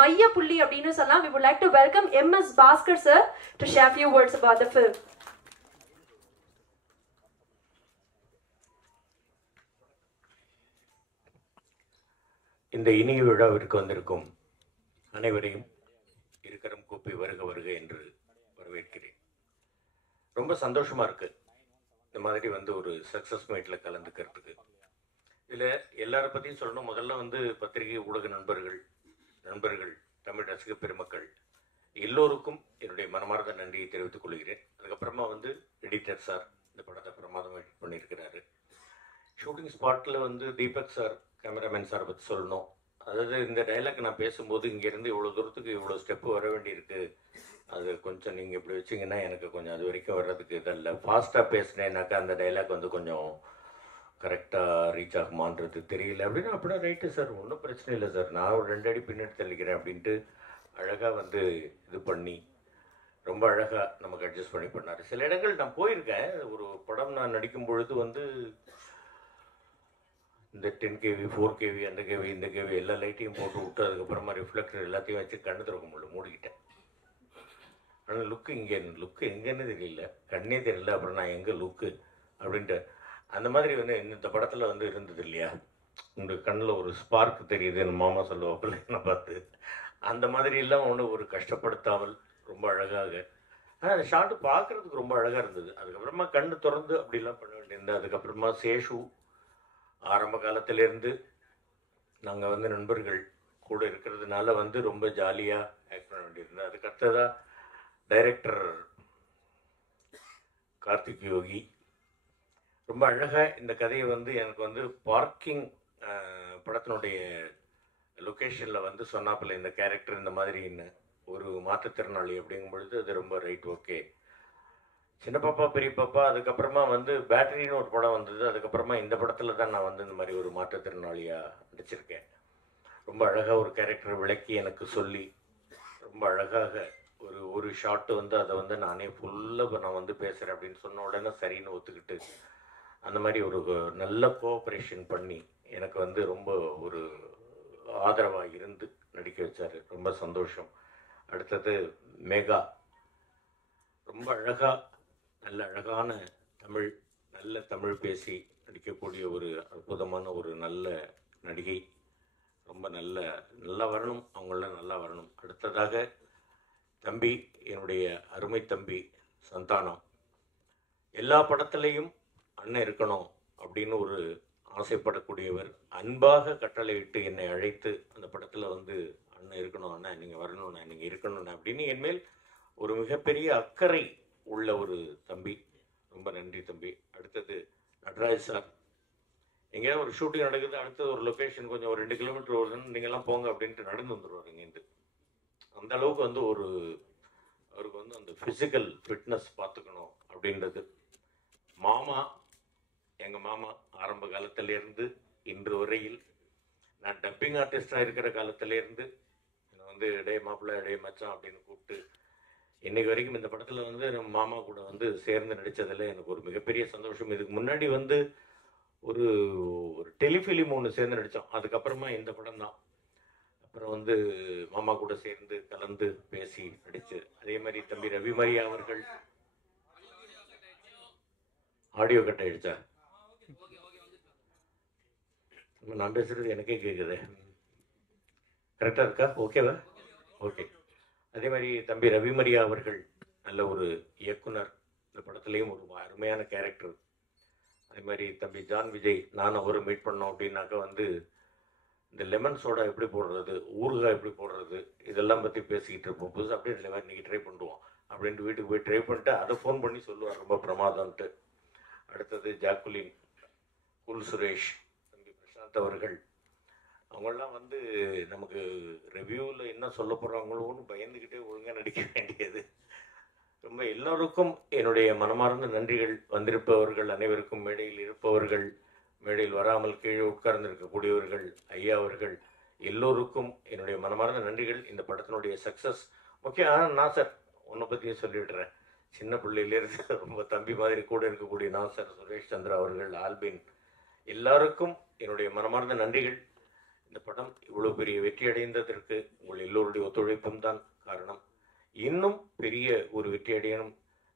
மைய புள்ளி அப்படின்னு சொல்லலாம். We would like to welcome M.S. Bhaskar sir to share few words about the film. இந்த இனிய விழாவிற்கு வந்திருக்கும் அனைவரையும் இருக்கரம் கூப்பி வருக வருக என்று வரவேற்கிறேன். ரொம்ப சந்தோஷமா இருக்கு இந்த மாதிரி வந்து ஒரு சக்சஸ் மீட்ல கலந்துக்கிறதுக்கு. இதுல எல்லார பத்தியும் சொல்லணும். முதல்ல வந்து பத்திரிகை ஊடக நண்பர்கள் தமிழ் ரசிக பெருமக்கள் எல்லோருக்கும் என்னுடைய மனமார்ந்த நன்றியை தெரிவித்துக் கொள்கிறேன். அதுக்கப்புறமா வந்து எடிட்டர் சார் இந்த படத்தை பிரமாதமாக எடிட் பண்ணியிருக்கிறாரு. ஷூட்டிங் ஸ்பாட்டில் வந்து தீபக் சார் கேமராமேன் சாரை பற்றி சொல்லணும். அதாவது இந்த டைலாக் நான் பேசும்போது இங்கேருந்து இவ்வளோ தூரத்துக்கு இவ்வளோ ஸ்டெப்பு வர வேண்டியிருக்கு, அது கொஞ்சம் நீங்கள் இப்படி வச்சிங்கன்னா எனக்கு கொஞ்சம் அது வரைக்கும் வர்றதுக்கு இதல்ல, ஃபாஸ்ட்டாக பேசினேன்னாக்கா அந்த டைலாக் வந்து கொஞ்சம் கரெக்டாக ரீச் ஆகுமான்றது தெரியல அப்படின்னு. அப்படின்னா ரைட்டு சார், ஒன்றும் பிரச்சனை இல்லை சார், நான் ஒரு 2 அடி பின்னாடி தள்ளிக்கிறேன் அப்படின்ட்டு அழகாக வந்து இது பண்ணி ரொம்ப அழகாக நமக்கு அட்ஜஸ்ட் பண்ணி பண்ணார். சில இடங்கள் நான் போயிருக்கேன். ஒரு படம் நான் நடிக்கும் பொழுது வந்து இந்த 10 kV 4 kV அந்த கேவி இந்த கேவி எல்லா லைட்டையும் போட்டு விட்டு அதுக்கப்புறமா ரிஃப்ளெக்டர் எல்லாத்தையும் வச்சு கண்ணு திறக்க முடியல, மூடிக்கிட்டேன். ஆனால் லுக்கு எங்கன்னு தெரியல, கண்ணே தெரியல. அப்புறம் நான் எங்கே லுக்கு அப்படின்ட்டு அந்த மாதிரி வந்து இந்த படத்தில் வந்து இருந்தது இல்லையா, இந்த கண்ணில் ஒரு ஸ்பார்க் தெரியுது என் மாமா சொல்லுவாப்பில் என்னை பார்த்து. அந்த மாதிரி எல்லாம் ஒன்று ஒரு கஷ்டப்படுத்தாமல் ரொம்ப அழகாக, ஆனால் அந்த ஷார்ட்டு பார்க்குறதுக்கு ரொம்ப அழகாக இருந்தது. அதுக்கப்புறமா கண்ணு திறந்து அப்படிலாம் பண்ண வேண்டியிருந்தது. அதுக்கப்புறமா சேஷு ஆரம்ப காலத்திலேருந்து நாங்கள் வந்து நண்பர்கள் கூட இருக்கிறதுனால வந்து ரொம்ப ஜாலியாக ஆக்ட் பண்ண வேண்டியிருந்தது. அதுக்கு அடுத்ததாக டைரக்டர் கார்த்திக் யோகி ரொம்ப அழகாக இந்த கதையை வந்து எனக்கு வந்து பார்க்கிங் படத்தினுடைய லொக்கேஷனில் வந்து சொன்னாப்பில் இந்த கேரக்டர் இந்த மாதிரி ஒரு மாற்றுத்திறனாளி அப்படிங்கும் பொழுது அது ரொம்ப ரைட், ஓகே. சின்ன பாப்பா பெரிய பாப்பா அதுக்கப்புறமா வந்து பேட்டரின்னு ஒரு படம் வந்தது. அதுக்கப்புறமா இந்த படத்தில் தான் நான் வந்து இந்த மாதிரி ஒரு மாற்றுத்திறனாளியாக நடிச்சிருக்கேன். ரொம்ப அழகாக ஒரு கேரக்டர் விளக்கி எனக்கு சொல்லி ரொம்ப அழகாக ஒரு ஷார்ட்டு வந்து அதை வந்து நானே ஃபுல்லாக நான் வந்து பேசுகிறேன் அப்படின்னு சொன்ன உடனே சரின்னு ஒத்துக்கிட்டு அந்த மாதிரி ஒரு நல்ல கோஆப்ரேஷன் பண்ணி எனக்கு வந்து ரொம்ப ஒரு ஆதரவாக இருந்து நடிக்க வச்சார். ரொம்ப சந்தோஷம். அடுத்தது மேகா, ரொம்ப அழகாக நல்ல அழகான நல்ல தமிழ் பேசி நடிக்கக்கூடிய ஒரு அற்புதமான ஒரு நல்ல நடிகை. ரொம்ப நல்லா வரணும், அவங்களாம் நல்லா வரணும். அடுத்ததாக தம்பி, என்னுடைய அருமை தம்பி சந்தானம், எல்லா படத்துலேயும் அண்ணன் இருக்கணும் அப்படின்னு ஒரு ஆசைப்படக்கூடியவர். அன்பாக கட்டளையிட்டு என்னை அழைத்து அந்த படத்தில் வந்து அண்ணன் இருக்கணும், அண்ணன் நீங்கள் வரணும்ண்ணா, நீங்கள் இருக்கணும்ண்ணா அப்படின்னு என்மேல் ஒரு மிகப்பெரிய அக்கறை உள்ள ஒரு தம்பி. ரொம்ப நன்றி தம்பி. அடுத்தது நடராஜ் சார், எங்கேயாவது ஒரு ஷூட்டிங் நடக்குது, அடுத்தது ஒரு லொக்கேஷன் கொஞ்சம் ஒரு 2 கிலோமீட்டர் வருதுன்னு நீங்கள்லாம் போங்க அப்படின்ட்டு நடந்து வந்துடுவார் இங்கேருந்து. அந்த அளவுக்கு வந்து அவருக்கு வந்து அந்த ஃபிசிக்கல் ஃபிட்னஸ் பார்த்துக்கணும் அப்படின்றது. மாமா, எங்கள் மாமா ஆரம்ப காலத்திலேருந்து இன்று வரையில் நான் டப்பிங் ஆர்டிஸ்டாக இருக்கிற காலத்திலேருந்து என்னை வந்து டே மாப்பிள்ளை டே மச்சான் அப்படின்னு கூப்பிட்டு இன்னைக்கு வரைக்கும் இந்த படத்தில் வந்து நம்ம மாமா கூட வந்து சேர்ந்து நடித்ததில் எனக்கு ஒரு மிகப்பெரிய சந்தோஷம். இதுக்கு முன்னாடி வந்து ஒரு டெலிஃபிலிம் ஒன்று சேர்ந்து நடித்தோம். அதுக்கப்புறமா இந்த படம் தான். அப்புறம் வந்து மாமா கூட சேர்ந்து கலந்து பேசி நடித்து, அதே மாதிரி தம்பி ரவிமரியா அவர்கள் ஆடியோ கட் ஆயிடுச்சா? நான் பேசுறது எனக்கே கேட்குது, கரெக்டாக இருக்கா? ஓகேவா? ஓகே. அதே மாதிரி தம்பி ரவிமரியா அவர்கள் நல்ல ஒரு இயக்குனர், இந்த படத்துலேயும் ஒரு அருமையான கேரக்டர். அதே மாதிரி தம்பி ஜான் விஜய், நான் அவரை மீட் பண்ணோம் அப்படின்னாக்கா வந்து இந்த லெமன் சோடா எப்படி போடுறது, ஊறுகாய் எப்படி போடுறது, இதெல்லாம் பற்றி பேசிக்கிட்டு இருப்போம். புதுசாக அப்படியே இந்த மாதிரி இன்றைக்கி ட்ரை பண்ணுவோம் அப்படின்ட்டு வீட்டுக்கு போய் ட்ரை பண்ணிட்டு அதை ஃபோன் பண்ணி சொல்லுவார், ரொம்ப பிரமாதம்ன்ட்டு. அடுத்தது ஜாக்குலின், குல் சுரேஷ், தம்பி பிரசாந்த் அவர்கள், அவங்களாம் வந்து நமக்கு ரிவ்யூவில் என்ன சொல்ல போகிறாங்களோன்னு பயந்துக்கிட்டே ஒழுங்காக நடிக்க வேண்டியது. ரொம்ப எல்லோருக்கும் என்னுடைய மனமார்ந்த நன்றிகள். வந்திருப்பவர்கள் அனைவருக்கும், மேடையில் இருப்பவர்கள், மேடையில் வராமல் கீழே உட்கார்ந்திருக்கக்கூடியவர்கள், ஐயா அவர்கள் எல்லோருக்கும் என்னுடைய மனமார்ந்த நன்றிகள். இந்த படத்தினுடைய சக்ஸஸ் முக்கியம். நாசர், உன்னை பற்றியும் சொல்லிவிடுறேன். சின்ன பிள்ளையிலேருந்து ரொம்ப தம்பி மாதிரி கூட இருக்கக்கூடிய நாசர், சுரேஷ் சந்திரா அவர்கள், ஆல்பின், எல்லாருக்கும் என்னுடைய மனமார்ந்த நன்றிகள். இந்த படம் இவ்வளோ பெரிய வெற்றி அடைந்ததற்கு உங்கள் எல்லோருடைய ஒத்துழைப்பும் தான் காரணம். இன்னும் பெரிய ஒரு வெற்றி அடையணும்.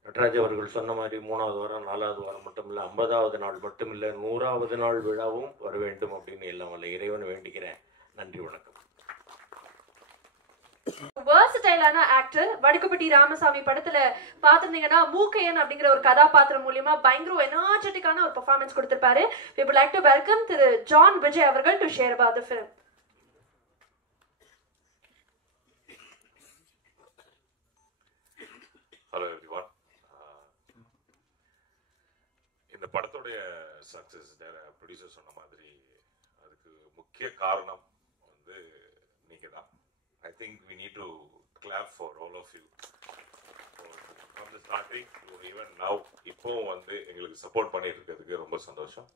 நடராஜ் அவர்கள் சொன்ன மாதிரி 3வது வாரம் 4வது வாரம் மட்டும் இல்லை, 50வது நாள் மட்டும் இல்லை, 100வது நாள் விழாவும் வர வேண்டும் அப்படின்னு எல்லாம் வல்ல இறைவனை வேண்டிக்கிறேன். நன்றி, வணக்கம். வெர்சடைலான ஆக்டர் வடுக்குப்பட்டி ராமசாமி படத்துல பாத்திருந்தீங்கன்னா மூக்கையன் அப்படிங்கிற ஒரு கதாபாத்திரம் மூலியமா பயங்கர எனர்ஜெட்டிக்கான ஒரு பெர்ஃபார்மன்ஸ் கொடுத்திருப்பாரு. We would like to welcome Thiru John Vijay அவர்கள் to share about the film. Hello everyone. இந்த படத்தோடைய சக்சஸ் ப்ரொடியூசர் சொன்ன மாதிரி அதுக்கு முக்கிய காரணம் வந்து நீங்க தான். I think we need to clap for all of you from the starting to even now. இப்போ வந்து எங்களுக்கு சப்போர்ட் பண்ணிட்டு இருக்கிறதுக்கு ரொம்ப சந்தோஷம்.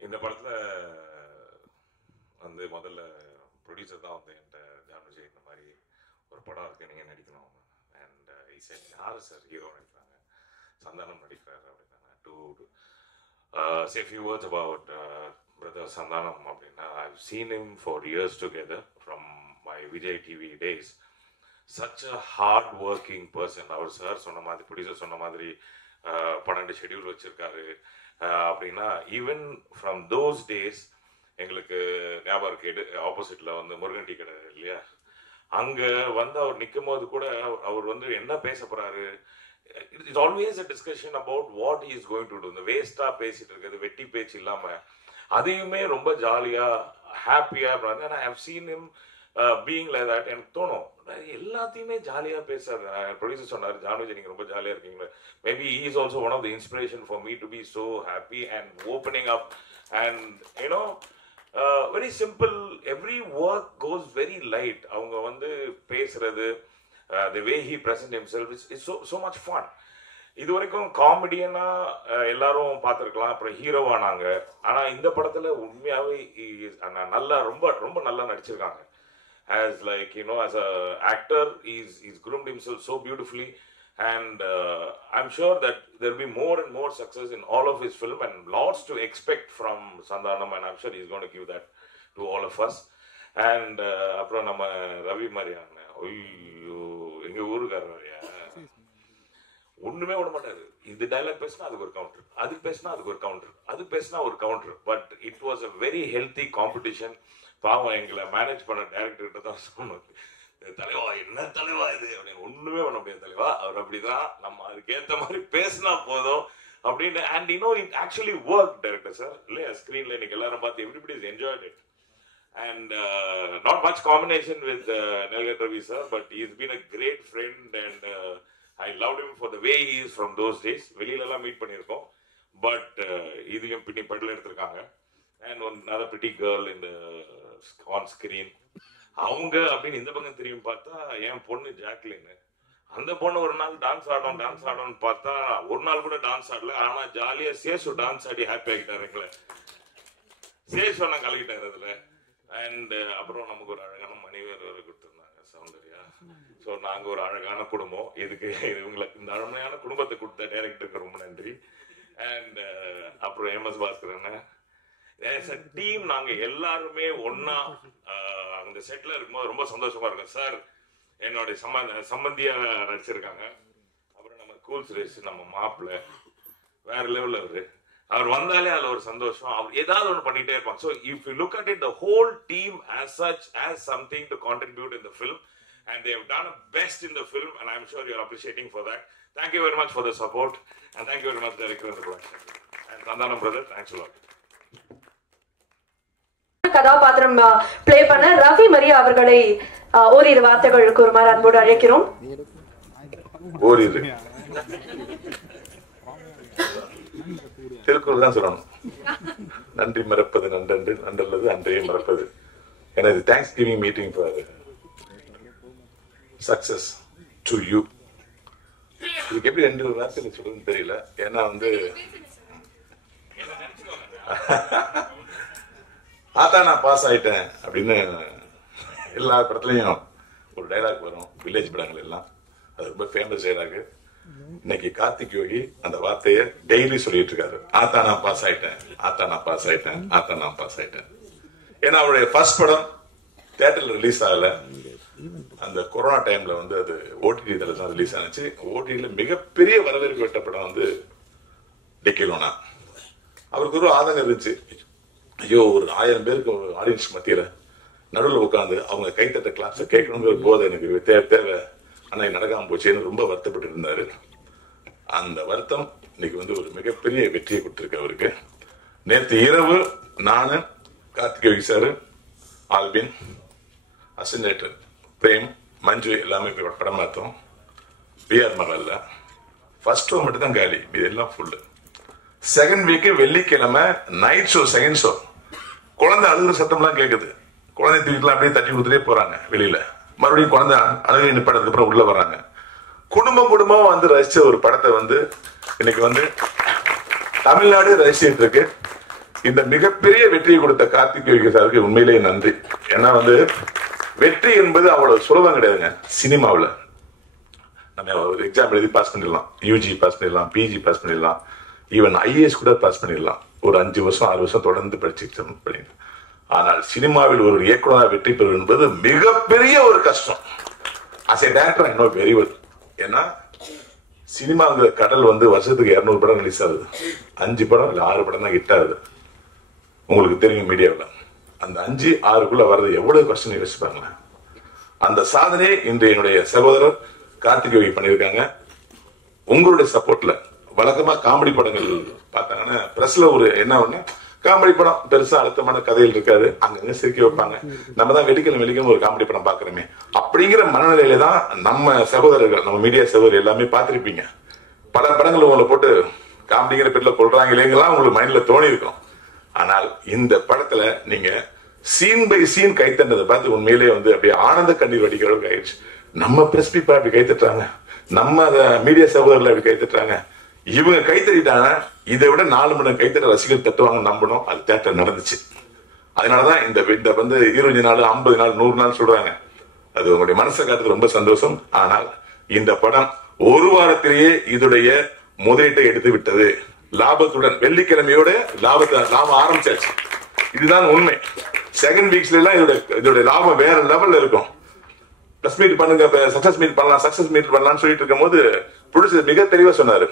இந்த படத்துல வந்து முதல்ல ப்ரொடியூசர் தான் வந்து என்கிட்ட ஜான் விஜய் இந்த மாதிரி ஒரு படம் இருக்கு, நீங்க நடிக்கணும். அண்ட் யாரு சார் ஹீரோ நடிக்கிறாங்க, சந்தானம் நடிக்கிறாரு அப்படின்னாங்க. To say a few words about brother Sandhanam அப்படின்னா, I've seen him for years together from my Vijay TV days. Such a hard working person. அவர் சார் சொன்ன மாதிரி, ப்ரொடியூசர் சொன்ன மாதிரி 12 ஷெட்யூல் வச்சிருக்காரு அப்படின்னா, ஈவன் ஃப்ரம் தோஸ் டேஸ் எங்களுக்கு ஞாபகம் இருக்கு. ஆப்போசிட்ல வந்து முருகன் டீ கடை இல்லையா, அங்க வந்து அவர் நிற்கும் போது கூட அவர் வந்து என்ன பேச போறாரு, it's always a discussion about what he is going to do. இந்த வேஸ்டா பேசிட்டு இருக்கிறது, வெட்டி பேச்சு இல்லாம அதையுமே ரொம்ப ஜாலியா ஹாப்பியா. I have seen him being like that. எனக்கு தோணும் எல்லாத்தையுமே ஜாலியா பேசுறாரு. ப்ரொடியூசர் சொன்னார், ஜான் விஜய் நீங்க ரொம்ப ஜாலியா இருக்கீங்க. Maybe he is also one of the inspiration for me to be so happy and opening up. And you know very simple, every work goes very light. அவங்க வந்து பேசுறது, the way he present himself is so much fun. இது வரைக்கும் காமெடியனா எல்லாரும் பார்த்துருக்கலாம், அப்புறம் ஹீரோவானாங்க. ஆனா இந்த படத்துல உண்மையாவே நல்லா ரொம்ப ரொம்ப நல்லா நடிச்சிருக்காங்க. As like, you know, as a actor, he's groomed himself so beautifully, and I'm sure that there'll be more and more success in all of his film, and lots to expect from Sandhanam, and I'm sure he's going to give that to all of us. And அப்புறம் நம்ம ரவி மரியான், ஐயோ எங்க ஊருக்காரர் வரையா, ஒண்ணுமே விட மாட்டாரு. இந்த dialogue பேசினா அதுக்கு ஒரு கவுண்டர், அதுக்கு பேசினா அதுக்கு ஒரு கவுண்டர், அதுக்கு பேசினா ஒரு counter. But it was a very healthy competition. பாவம் எங்களை மேனேஜ் பண்ண டைரக்டர்கிட்ட தான் சொன்னோம், தலைவா என்ன தலைவா இது அப்படின்னு. ஒண்ணுமே பண்ண முடியாது தலைவா, அவர் அப்படிதான், நம்ம அதுக்கேற்ற மாதிரி பேசினா போதும் அப்படின்னு. And you know it actually work director sir இல்லையா, ஸ்கிரீன்ல இன்னைக்கு எல்லாரும் பார்த்து everybody is enjoyed it. And not much combination with Nelgat Ravi sir, but he's been a great friend, and I loved him for the way he is from those days. வெளியில எல்லாம் meet பண்ணியிருக்கோம், but இதையும் பின்னி படல எடுத்திருக்காங்க. And another pretty girl in the on screen. அவங்க அப்படின்னு இந்த பக்கம் திரும்பி பார்த்தா என் பொண்ணு ஜாக்லின். அந்த பொண்ணு ஒரு நாள் டான்ஸ் ஆடணும்னு பார்த்தா ஒரு நாள் கூட டான்ஸ் ஆடல. ஆனா ஜாலியா சேசு டான்ஸ் ஆடி ஹாப்பி ஆகிட்டாரு. எங்களை சேசு நான் கலக்கிட்டாரு அதுல. அண்ட் அப்புறம் நமக்கு ஒரு அழகான மனைவியர் கொடுத்துருந்தாங்க, சௌந்தர்யா. ஸோ நாங்கள் ஒரு அழகான குடும்பம். இதுக்கு இவங்களுக்கு இந்த அழமையான குடும்பத்தை கொடுத்த டைரக்டருக்கு ரொம்ப நன்றி. அண்ட் அப்புறம் MS பாஸ்கரன் டீம், நாங்கள் எல்லாருமே ஒன்னா அந்த செட்டில் இருக்கும்போது ரொம்ப சந்தோஷமா இருக்கும். சார் என்னுடைய சம்பந்தியா நடிச்சிருக்காங்க. அப்புறம் நம்ம கூல் சுரேஷ், நம்ம மாப்பிள்ள வேற லெவலில் அவர் வந்தாலே அதுல ஒரு சந்தோஷம். அவர் ஏதாவது ஒன்று பண்ணிட்டே இருப்பாங்க. So if you look at it, the whole team as such has something to contribute in the film, and they have done a best in the film, and I'm sure you're appreciating for that. Thank you very much for the support, and thank you very much director and the production. And Sandhanam brother, thanks a lot. கதாபாத்திரம் play பண்ண ரவி மரியா அவர்களை ஓரிரு வார்த்தைகள் கூறுமாறு அன்போடு அழைக்கிறோம். ஓரிரு திருக்குறள் தான் சொல்லணும். நன்றி மறப்பது நன்றன்று, நன்றல்லது அன்றையே மறப்பது. எனது thanks giving meeting for success to you. இதுக்கு எப்படி 2 வார்த்தையில சொல்றதுன்னு தெரியல. ஏன்னா வந்து ஆத்தா நான் பாஸ் ஆயிட்டேன் அப்படின்னு எல்லா படத்துலையும் ஒரு டைலாக் வரும், வில்லேஜ் படங்கள் எல்லாம். அது ரொம்ப ஃபேமஸ் டைலாக். இன்னைக்கு கார்த்திக் யோகி அந்த வார்த்தையை டெய்லி சொல்லிட்டு இருக்காரு, ஆத்தா நான் பாஸ் ஆயிட்டேன், ஆத்தா நான் பாஸ் ஆயிட்டேன், ஆத்தா நான் பாஸ் ஆயிட்டேன். ஏன்னா அவருடைய ஃபர்ஸ்ட் படம் தியேட்டர்ல ரிலீஸ் ஆகல. அந்த கொரோனா டைம்ல வந்து அது ஓடிடி தான் ரிலீஸ் ஆனிச்சு. ஓடிடியில மிகப்பெரிய வரவேற்பு பெற்ற படம் வந்து டெக்கிலோனா. அவருக்கு ஒரு ஆதங்கம் இருந்துச்சு, ஐயோ ஒரு 1000 பேருக்கு ஆடியன்ஸ் மத்தியில நடுவில் உட்காந்து அவங்க கைத்தட்ட கிளாஸ் கேட்கணுங்கிற போது எனக்கு தேவை, ஆனா நடக்காம போச்சேன்னு ரொம்ப வருத்தப்பட்டு இருந்தாரு. அந்த வருத்தம் இன்னைக்கு வந்து ஒரு மிகப்பெரிய வெற்றியை கொடுத்திருக்கு அவருக்கு. நேற்று இரவு நானு, கார்த்திகேய சார், ஆல்பின், அசினேட்டர் பிரேம், மஞ்சு எல்லாமே படம் பார்த்தோம். பிஆர் மகல்ல ஃபர்ஸ்ட் ஷோ மட்டும் தான் காலி, இது எல்லாம் ஃபுல்லு. செகண்ட் வீக் வெள்ளிக்கிழமை நைட் ஷோ, செகண்ட் ஷோ, குழந்தை அழுகிற சத்தம்லாம் கேட்குது. குழந்தை தூக்கிலாம் அப்படியே தட்டி கொடுத்துட்டே போறாங்க வெளியில. மறுபடியும் குழந்தை அழுகை நிப்பாட்டதுக்கு அப்புறம் உள்ள வர்றாங்க. குடும்பம் வந்து ரசிச்ச ஒரு படத்தை வந்து இன்னைக்கு வந்து தமிழ்நாடு ரசிச்சிட்டு இருக்கு. இந்த மிகப்பெரிய வெற்றியை கொடுத்த கார்த்திகேய சாருக்கு உண்மையிலேயே நன்றி. ஏன்னா வந்து வெற்றி என்பது அவ்வளவு சுலபம் கிடையாதுங்க. சினிமாவில் நம்ம ஒரு எக்ஸாம் எழுதி பாஸ் பண்ணிடலாம், யூஜி பாஸ் பண்ணிடலாம், பிஜி பாஸ் பண்ணிடலாம், ஈவன் ஐஏஎஸ் கூட பாஸ் பண்ணிடலாம். ஒரு 5 வருஷம் 6 வருஷம் தொடர்ந்து படிச்சு பண்ணிடலாம். ஆனால் சினிமாவில் ஒரு இயக்குனராக வெற்றி பெறுவது என்பது மிகப்பெரிய ஒரு கஷ்டம். As a director I know very well. ஏன்னா சினிமாங்கிற கடல் வந்து வருஷத்துக்கு 200 படம் ரிலீஸ் ஆகுது, 5 படம் இல்லை 6 படம் தான் ஹிட் ஆகுது. உங்களுக்கு தெரியும் மீடியாவில் அந்த 5 6க்குள்ள வர்றது எவ்வளவு கஷ்டம் யோசிப்பாங்க. அந்த சாதனையை இன்று என்னுடைய சகோதரர் கார்த்திகேய பண்ணியிருக்காங்க. உங்களுடைய சப்போர்ட்ல வழக்கமா காமெடி படங்கள் பார்த்தாங்கன்னா பிரஸ்ல ஒரு என்ன ஒண்ணு, காமெடி படம் பெருசா அழுத்தமான கதையில் இருக்காது, அங்கங்க சிரிக்க வைப்பாங்க. நம்ம தான் வெள்ளிக்கிழமை ஒரு காமெடி படம் பாக்குறோமே அப்படிங்கிற மனநிலையில தான் நம்ம சகோதரர்கள், நம்ம மீடியா சகோதரர் எல்லாமே பார்த்திருப்பீங்க. பல படங்கள் உங்களை போட்டு காமெடிங்கிற பேர்ல கொள்றாங்களேங்கலாம் உங்களுக்கு மைண்ட்ல தோணி இருக்கும். ஆனால் இந்த படத்துல நீங்க சீன் பை சீன் கைத்தண்டதை பார்த்து உண்மையிலேயே வந்து அப்படியே ஆனந்த கண்ணீர் வடிக்கிற அளவுக்கு ஆயிடுச்சு. நம்ம பிரஸ் பீப்பிள் அப்படி கைத்தட்டுறாங்க, நம்ம மீடியா சகோதரர்கள் அப்படி கைத்தட்டுறாங்க. இவங்க கைத்தட்டிட்டாங்க, இதை விட 4 மணி கைத்தட்ட ரசிகர்கள் தட்டுவாங்க நம்பணும். அது தியேட்டர் நடந்துச்சு. அதனாலதான் இந்த வந்து 25 நாள் 50 நாள் 100 நாள் சொல்றாங்க. அது உங்களுடைய மனசை காட்டுறது ரொம்ப சந்தோஷம். ஆனால் இந்த படம் ஒரு வாரத்திலேயே இதோடைய முதலீட்டை எடுத்து விட்டது. லாபத்துடன் வெள்ளிக்கிழமையோட லாபம் ஆரம்பிச்சாச்சு. இதுதான் உண்மை. செகண்ட் வீக்ஸ்ல எல்லாம் இதோட லாபம் வேற லெவல்ல இருக்கும். பிளஸ் மீட் பண்ணுங்க, சக்சஸ் மீட் பண்ணலாம்னு சொல்லிட்டு இருக்கும் போது ப்ரொடியூசர் மிக தெளிவா சொன்னாரு,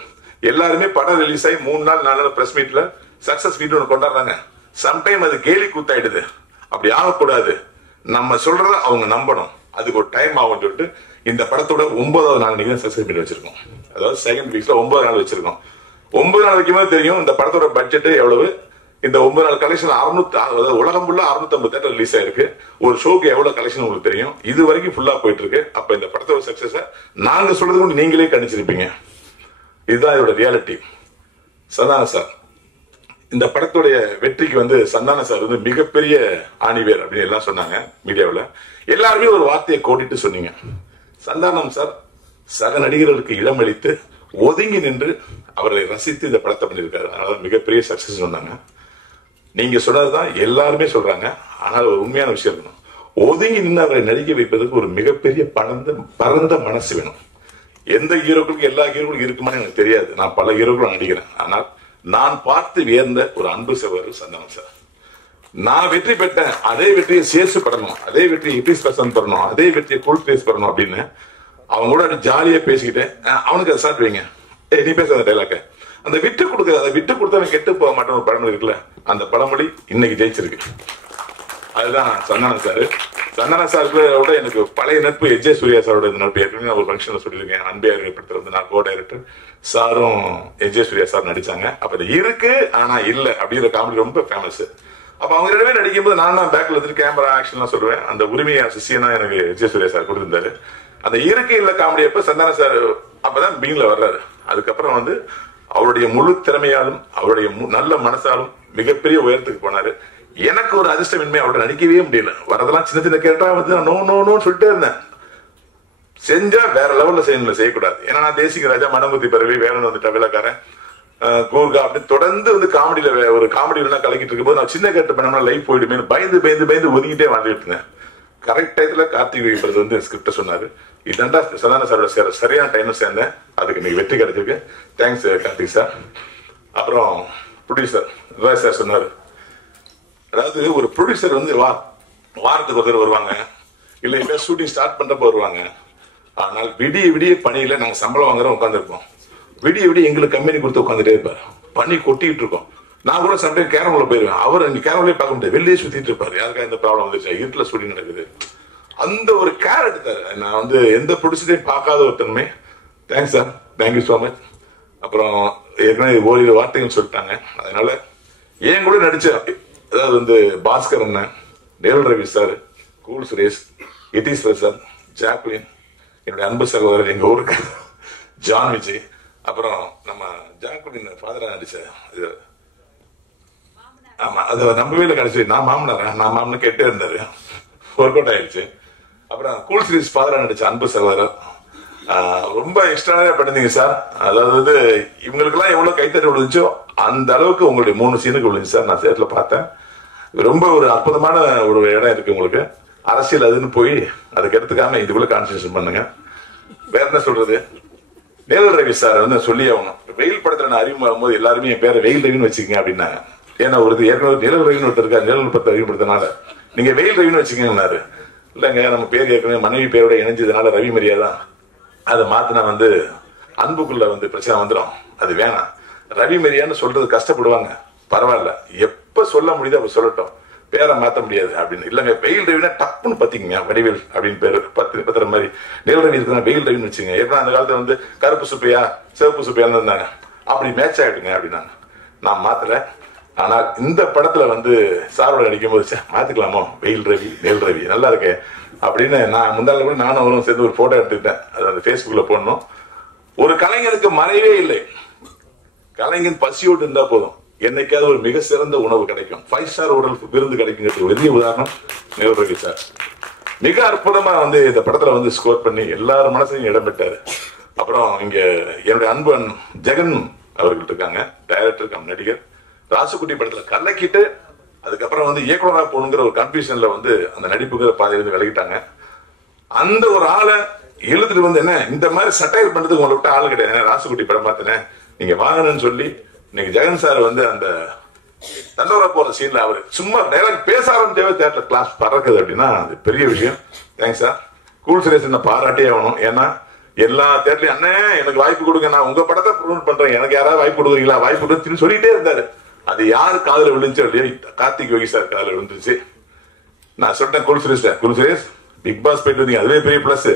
எல்லாருமே படம் ரிலீஸ் ஆகி 3 நாள் 4 நாள் பிரஸ் மீட்ல சக்சஸ் மீட் ஒன்று கொண்டாடுறாங்க. சம்டைம் அது கேலி கூத்தாயிடுது. அப்படி ஆகக்கூடாது. நம்ம சொல்றத அவங்க நம்பணும். அதுக்கு ஒரு டைம் ஆகும் சொல்லிட்டு இந்த படத்தோட 9வது நாள் நீங்க சக்சஸ் மீட் வச்சிருக்கோம். அதாவது செகண்ட் வீக்ஸ்ல 9 நாள் வச்சிருக்கோம். 9 நாள் வைக்குமே தெரியும் இந்த படத்தோட பட்ஜெட் எவ்வளவு. இந்த 9 நாள் கலெக்ஷன் 600, உலகம் ஃபுல்லா 650 தேட்டர் ரிலீஸ் ஆயிருக்கு. ஒரு ஷோக்கு எவ்வளவு கலெக்ஷன் உங்களுக்கு தெரியும். இது வரைக்கும் ஃபுல்லா போயிட்டு இருக்கு. அப்ப இந்த படத்தோட சக்சஸ் நாங்க சொல்றது கூட நீங்களே கணிச்சிருப்பீங்க. இதுதான் இதோட ரியாலிட்டி. சந்தான சார், இந்த படத்துடைய வெற்றிக்கு வந்து சந்தான சார் வந்து மிகப்பெரிய ஆணிவேர் அப்படின்னு எல்லாம் சொன்னாங்க மீடியாவில். எல்லாருமே ஒரு வார்த்தையை கோடிட்டு சொன்னீங்க. சந்தானம் சார் சக நடிகர்களுக்கு இடமளித்து ஒதுங்கி நின்று அவர்களை ரசித்து இந்த படத்தை பண்ணியிருக்காரு. அதனால மிகப்பெரிய சக்சஸ் சொன்னாங்க. நீங்க சொன்னதுதான் எல்லாருமே சொல்றாங்க. ஆனால் ஒரு உண்மையான விஷயம் இருக்கணும். ஒதுங்கி நின்று அவரை நடிக்க வைப்பதற்கு ஒரு மிகப்பெரிய பரந்த மனசு வேணும். எந்த ஹீரோக்களுக்கு எல்லா ஹீரோக்களுக்கும் இருக்குமான்னு எனக்கு தெரியாது. நான் பல ஹீரோக்களும் நடிக்கிறேன். ஆனால் நான் பார்த்து வியர்ந்த ஒரு அன்பு சகோதரர் சந்தானம் சார். நான் வெற்றி பெற்றேன், அதே வெற்றியை சேர்த்து படணும், அதே வெற்றியை இபிஎஸ் பர்சன் பண்ணணும், அதே வெற்றியை கூல் பேஸ் பண்ணணும் அப்படின்னு அவங்க கூட ஜாலியா பேசிக்கிட்டு அவனுக்கு அதை சாட் வைங்க, நீ பேச அந்த டைலாக்க அந்த விட்டு கொடுத்தவன் கெட்டு போக மாட்டேன் ஒரு படம் இருக்குல்ல, அந்த படமொழி இன்னைக்கு ஜெயிச்சிருக்கு. அதுதான் சந்தானம் சார். சந்தானம் சாரோட எனக்கு பழைய நட்பு எஜே சூர்யா சாரோட இந்த நட்பு ஏற்கனவே ஒரு ஃபங்க்ஷன்ல சொல்லியிருக்கேன். அன்பையார் படத்துல வந்து நான் கோ டைரக்டர், சாரும் எஜே சூர்யா சார் நடிச்சாங்க. அப்ப இது இருக்கு ஆனா இல்ல அப்படிங்கிற காமெடி ரொம்ப ஃபேமஸ். அப்ப அவங்க 2 பேரும் நடிக்கும் போது நான் தான் பேக்ல வந்துட்டு கேமரா ஆக்ஷன்லாம் சொல்லுவேன். அந்த உரிமையை சிசியனா எனக்கு எஜே சூர்யா சார் கொடுத்திருந்தாரு. அந்த இருக்கு இல்ல காமெடி அப்ப சந்தான சார் அப்பதான் பீங்ல வர்றாரு. அதுக்கப்புறம் வந்து அவருடைய முழு திறமையாலும் அவருடைய நல்ல மனசாலும் மிகப்பெரிய உயரத்துக்கு போனாரு. எனக்கு ஒரு அதிர்ஷ்டமின்மை அவரோட நடிக்கவே முடியல. வரதெல்லாம் சின்ன சின்ன கேரக்டரா வந்து நோ நோ நோன்னு சொல்லிட்டே இருந்தேன். செஞ்சா வேற லெவல்ல செய்யக்கூடாது. ஏன்னா நான் தேசிக ராஜா, மனமுத்தி பறவை, வேலன் வந்துட்டா விளக்காரன், கூர்கா அப்படி தொடர்ந்து வந்து காமெடியில ஒரு காமெடியில கலக்கிட்டு இருக்கும்போது நான் சின்ன கேரக்டர் பண்ணோம்னா லைஃப் போயிடுமே பயந்து ஒதுங்கிட்டே வாழ்ந்துட்டு இருந்தேன். கரெக்ட் டயத்துல கார்த்திகேய வந்து ஸ்கிரிப்ட சொன்னாரு. இதாண்டா சந்தான சாரோட சரியான டைம்ல சேர்ந்தேன். அதுக்கு இன்னைக்கு வெற்றி கிடைச்சிருக்கு. Thanks Karthik sir. அப்புறம் ப்ரொடியூசர் ராஜ் சார் சொன்னாரு, அதாவது ஒரு ப்ரொடியூசர் வந்து வாரத்துக்கு ஒரு தடவை வருவாங்க, இல்லை இப்போ ஷூட்டிங் ஸ்டார்ட் பண்றப்ப வருவாங்க. ஆனால் விடிய விடிய பணியில நாங்க சம்பளம் வாங்குறோம் உட்காந்துருப்போம். விடிய விடிய எங்களுக்கு கம்பெனி கொடுத்து உட்காந்துட்டே இருப்பாரு. பனி கொட்டிட்டு இருக்கோம். நான் கூட சம்டைம் கேரம்ல போயிருவேன். அவர் இங்க கேரம்லயே பார்க்க முடியாது, வெளியே சுத்திட்டு இருப்பாரு. யாருக்கா இந்த ப்ராப்ளம் வந்துருச்சா, இருட்டுல ஷூட்டிங் நடக்குது. அந்த ஒரு கேர் எடுத்தாரு. நான் வந்து எந்த ப்ரொடியூசரையும் பார்க்காத ஒரு தன்மை. Thanks sir, thank you so much. அப்புறம் ஏற்கனவே ஓரிரு வார்த்தைகள் சொல்லிட்டாங்க. அதனால ஏன் கூட நடிச்ச, அதாவது வந்து பாஸ்கர் அண்ணன், நேருல் ரவி சார், கூல் சுரேஷ், இட்டிஸ் பிரசாத், ஜாக்லின், என்னுடைய அன்பு சகோதரர் எங்க ஊருக்கு ஜான் விஜய், அப்புறம் நம்ம ஜாக்லின் ஃபாதரா நடிச்ச இது, ஆமா அதை நம்பவே இல்லை. கடைசி நான் மாமனார் கேட்டே இருந்தாரு, ஒர்க் அவுட் ஆயிடுச்சு. அப்புறம் கூல் சீரிஸ் ஃபாதரா நடிச்ச அன்பு சகோதரர், ரொம்ப எக்ஸ்ட்ரானரியா பண்ணிருந்தீங்க சார். அதாவது வந்து இவங்களுக்கெல்லாம் எவ்வளவு கைத்தறி விழுந்துச்சோ அந்த அளவுக்கு உங்களுடைய 3 சீனுக்கு விழுந்துச்சு சார். நான் சேர்த்துல பார்த்தேன். ரொம்ப ஒரு அற்புதமான ஒரு இடம் இருக்கு உங்களுக்கு. அரசியல் அதுன்னு போய் அதுக்கு எடுத்துக்காம இதுக்குள்ள கான்சன்ட்ரேஷன் பண்ணுங்க. வேற என்ன சொல்றது, நேருல் ரவி சார் வந்து சொல்லி ஆகணும். வெயில் படத்துல நான் அறிமுகம் போது எல்லாருமே என் பேரை வெயில் ரவின்னு வச்சுக்கங்க அப்படின்னாங்க. ஏன்னா ஒரு ஏற்கனவே நேருல் ரவின்னு ஒருத்தர் இருக்கா, நேருல் பத்தி அறிமுகப்படுத்தினால நீங்க வெயில் ரவின்னு வச்சுக்கங்கன்னாரு. இல்லைங்க, நம்ம பேர் ஏற்கனவே மனைவி பேரோட இணைஞ்சதுனால ரவி மரியாதான், அதை மாத்தினா வந்து அன்புக்குள்ள வந்து பிரச்சனை வந்துடும், அது வேணாம். ரவி மரியான்னு சொல்றது கஷ்டப்படுவாங்க, பரவாயில்ல, எப்ப சொல்ல முடியுது அப்ப சொல்லட்டும், பேரை மாத்த முடியாது அப்படின்னு. இல்லங்க வெயில் ரவினா டப்புன்னு பத்திங்க வடிவேல் அப்படின்னு பேரு பத்திர மாதிரி நேருல் ரவி இருக்குன்னா வெயில் ரவின்னு வச்சுங்க. ஏன்னா அந்த காலத்துல வந்து கருப்பு சுப்பையா சிவப்பு சுப்பையான்னு இருந்தாங்க, அப்படி மேட்ச் ஆயிடுங்க அப்படின்னாங்க. நான் மாத்தல. ஆனால் இந்த படத்துல வந்து சாரோட நடிக்கும் போது மாத்திக்கலாமோ, வெயில் ரவி நேருல் ரவி நல்லா இருக்கு அப்படின்னு நான் முந்தாள் கூட நானும் அவரும் சேர்ந்து ஒரு போட்டோ எடுத்துக்கிட்டேன். அது அந்த பேஸ்புக்ல போடணும். ஒரு கலைஞனுக்கு மறைவே இல்லை, கலைஞன் பசியோடு இருந்தா போதும், என்னைக்காவது ஒரு மிக சிறந்த உணவு கிடைக்கும், 5 ஸ்டார் ஹோட்டல் விருந்து கிடைக்கும். பெரிய உதாரணம் நேருல் ரவி சார். மிக அற்புதமா வந்து இந்த படத்துல வந்து ஸ்கோர் பண்ணி எல்லாரும் மனசையும் இடம் பெற்றாரு. அப்புறம் இங்க என்னுடைய அன்பன் ஜெகன் அவர்கள் இருக்காங்க, டைரக்டர் கம் நடிகர். ராசுகுட்டி படத்துல கலக்கிட்டு அதுக்கப்புறம் வந்து இயக்குனரா போகணுங்கிற ஒரு கன்ஃபியூஷன்ல வந்து அந்த நடிப்புங்கிற பாதையிலிருந்து விலகிட்டாங்க. அந்த ஒரு ஆளை எழுதிட்டு வந்து என்ன இந்த மாதிரி சட்டையர் பண்றதுக்கு உங்களை விட்டு ஆள் கிடையாது, ராசுகுட்டி படம் பார்த்தேன் நீங்க வாங்கணும்னு சொல்லி இன்னைக்கு ஜெகன் சார் வந்து அந்த தண்டோரா போற சீன்ல அவரு சும்மா டைலாக் பேச ஆரம்பிச்சாவே தேட்டர் கிளாஸ் பறக்குது அப்படின்னா அது பெரிய விஷயம். Thanks sir. கூல் சுரேஷ் நான் பாராட்டே ஆகணும். ஏன்னா எல்லா தேட்டர்லயும் அண்ணே எனக்கு வாய்ப்பு கொடுங்க, நான் உங்க படத்தை ப்ரொமோட் பண்றேன், எனக்கு யாராவது வாய்ப்பு கொடுக்குறீங்களா, வாய்ப்பு கொடுத்துன்னு சொல்லிட்டே இருந்தாரு. அது யாரு காதல விழுந்துச்சோ இல்லையோ கார்த்திக் யோகி சார் காதல விழுந்துச்சு. நான் சொல்லிட்டேன் கூல் சுரேஷ் பிக் பாஸ் போயிட்டு வந்தீங்க, அதுவே பெரிய பிளஸ்.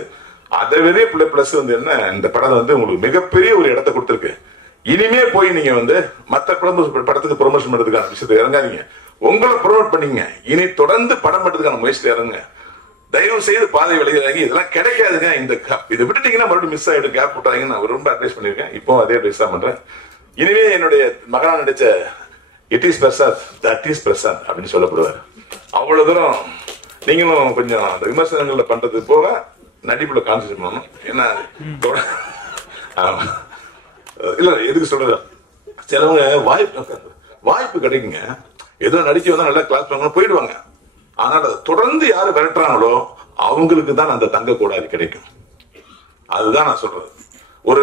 அதை பெரிய பிளஸ் வந்து என்ன, இந்த படம் வந்து உங்களுக்கு மிகப்பெரிய ஒரு இடத்தை கொடுத்துருக்கு. இனிமே போய் நீங்க வந்து மற்ற படத்துக்கு ப்ரொமோஷன் பண்றதுக்கான விஷயத்தை இறங்காதீங்க, உங்களை ப்ரொமோட் பண்ணீங்க. இனி தொடர்ந்து படம் பண்றதுக்கான முயற்சியில இறங்க. தயவு செய்து பாதை விலகிறாங்க, இதெல்லாம் கிடைக்காதுங்க. இதை விட்டுட்டீங்கன்னா மறுபடியும் மிஸ் ஆயிடும், கேப் விட்டாங்க. நான் ரொம்ப அட்வைஸ் பண்ணிருக்கேன், இப்போ அதே அட்வைஸ் தான் பண்றேன். இனிமே என்னுடைய மகனா நடிச்ச it is Prasad that is Prasad அப்படின்னு சொல்லப்படுவார். அவ்வளவு தூரம் நீங்களும் கொஞ்சம் அந்த விமர்சனங்கள்ல பண்றது போக நடிப்புல கான்சென்ட்ரேட் பண்ணணும். ஏன்னா இல்ல எதுக்கு சொல்றது, சிலவங்க வாய்ப்பு கிடைக்குங்க, ஏதோ நடிச்சு வந்தா நல்லா கிளாஸ் பண்ணணும் போயிடுவாங்க. ஆனால் அதை தொடர்ந்து யாரு விரட்டுறாங்களோ அவங்களுக்கு தான் அந்த தங்க கோடாரி கிடைக்கும். அதுதான் நான் சொல்றது. ஒரு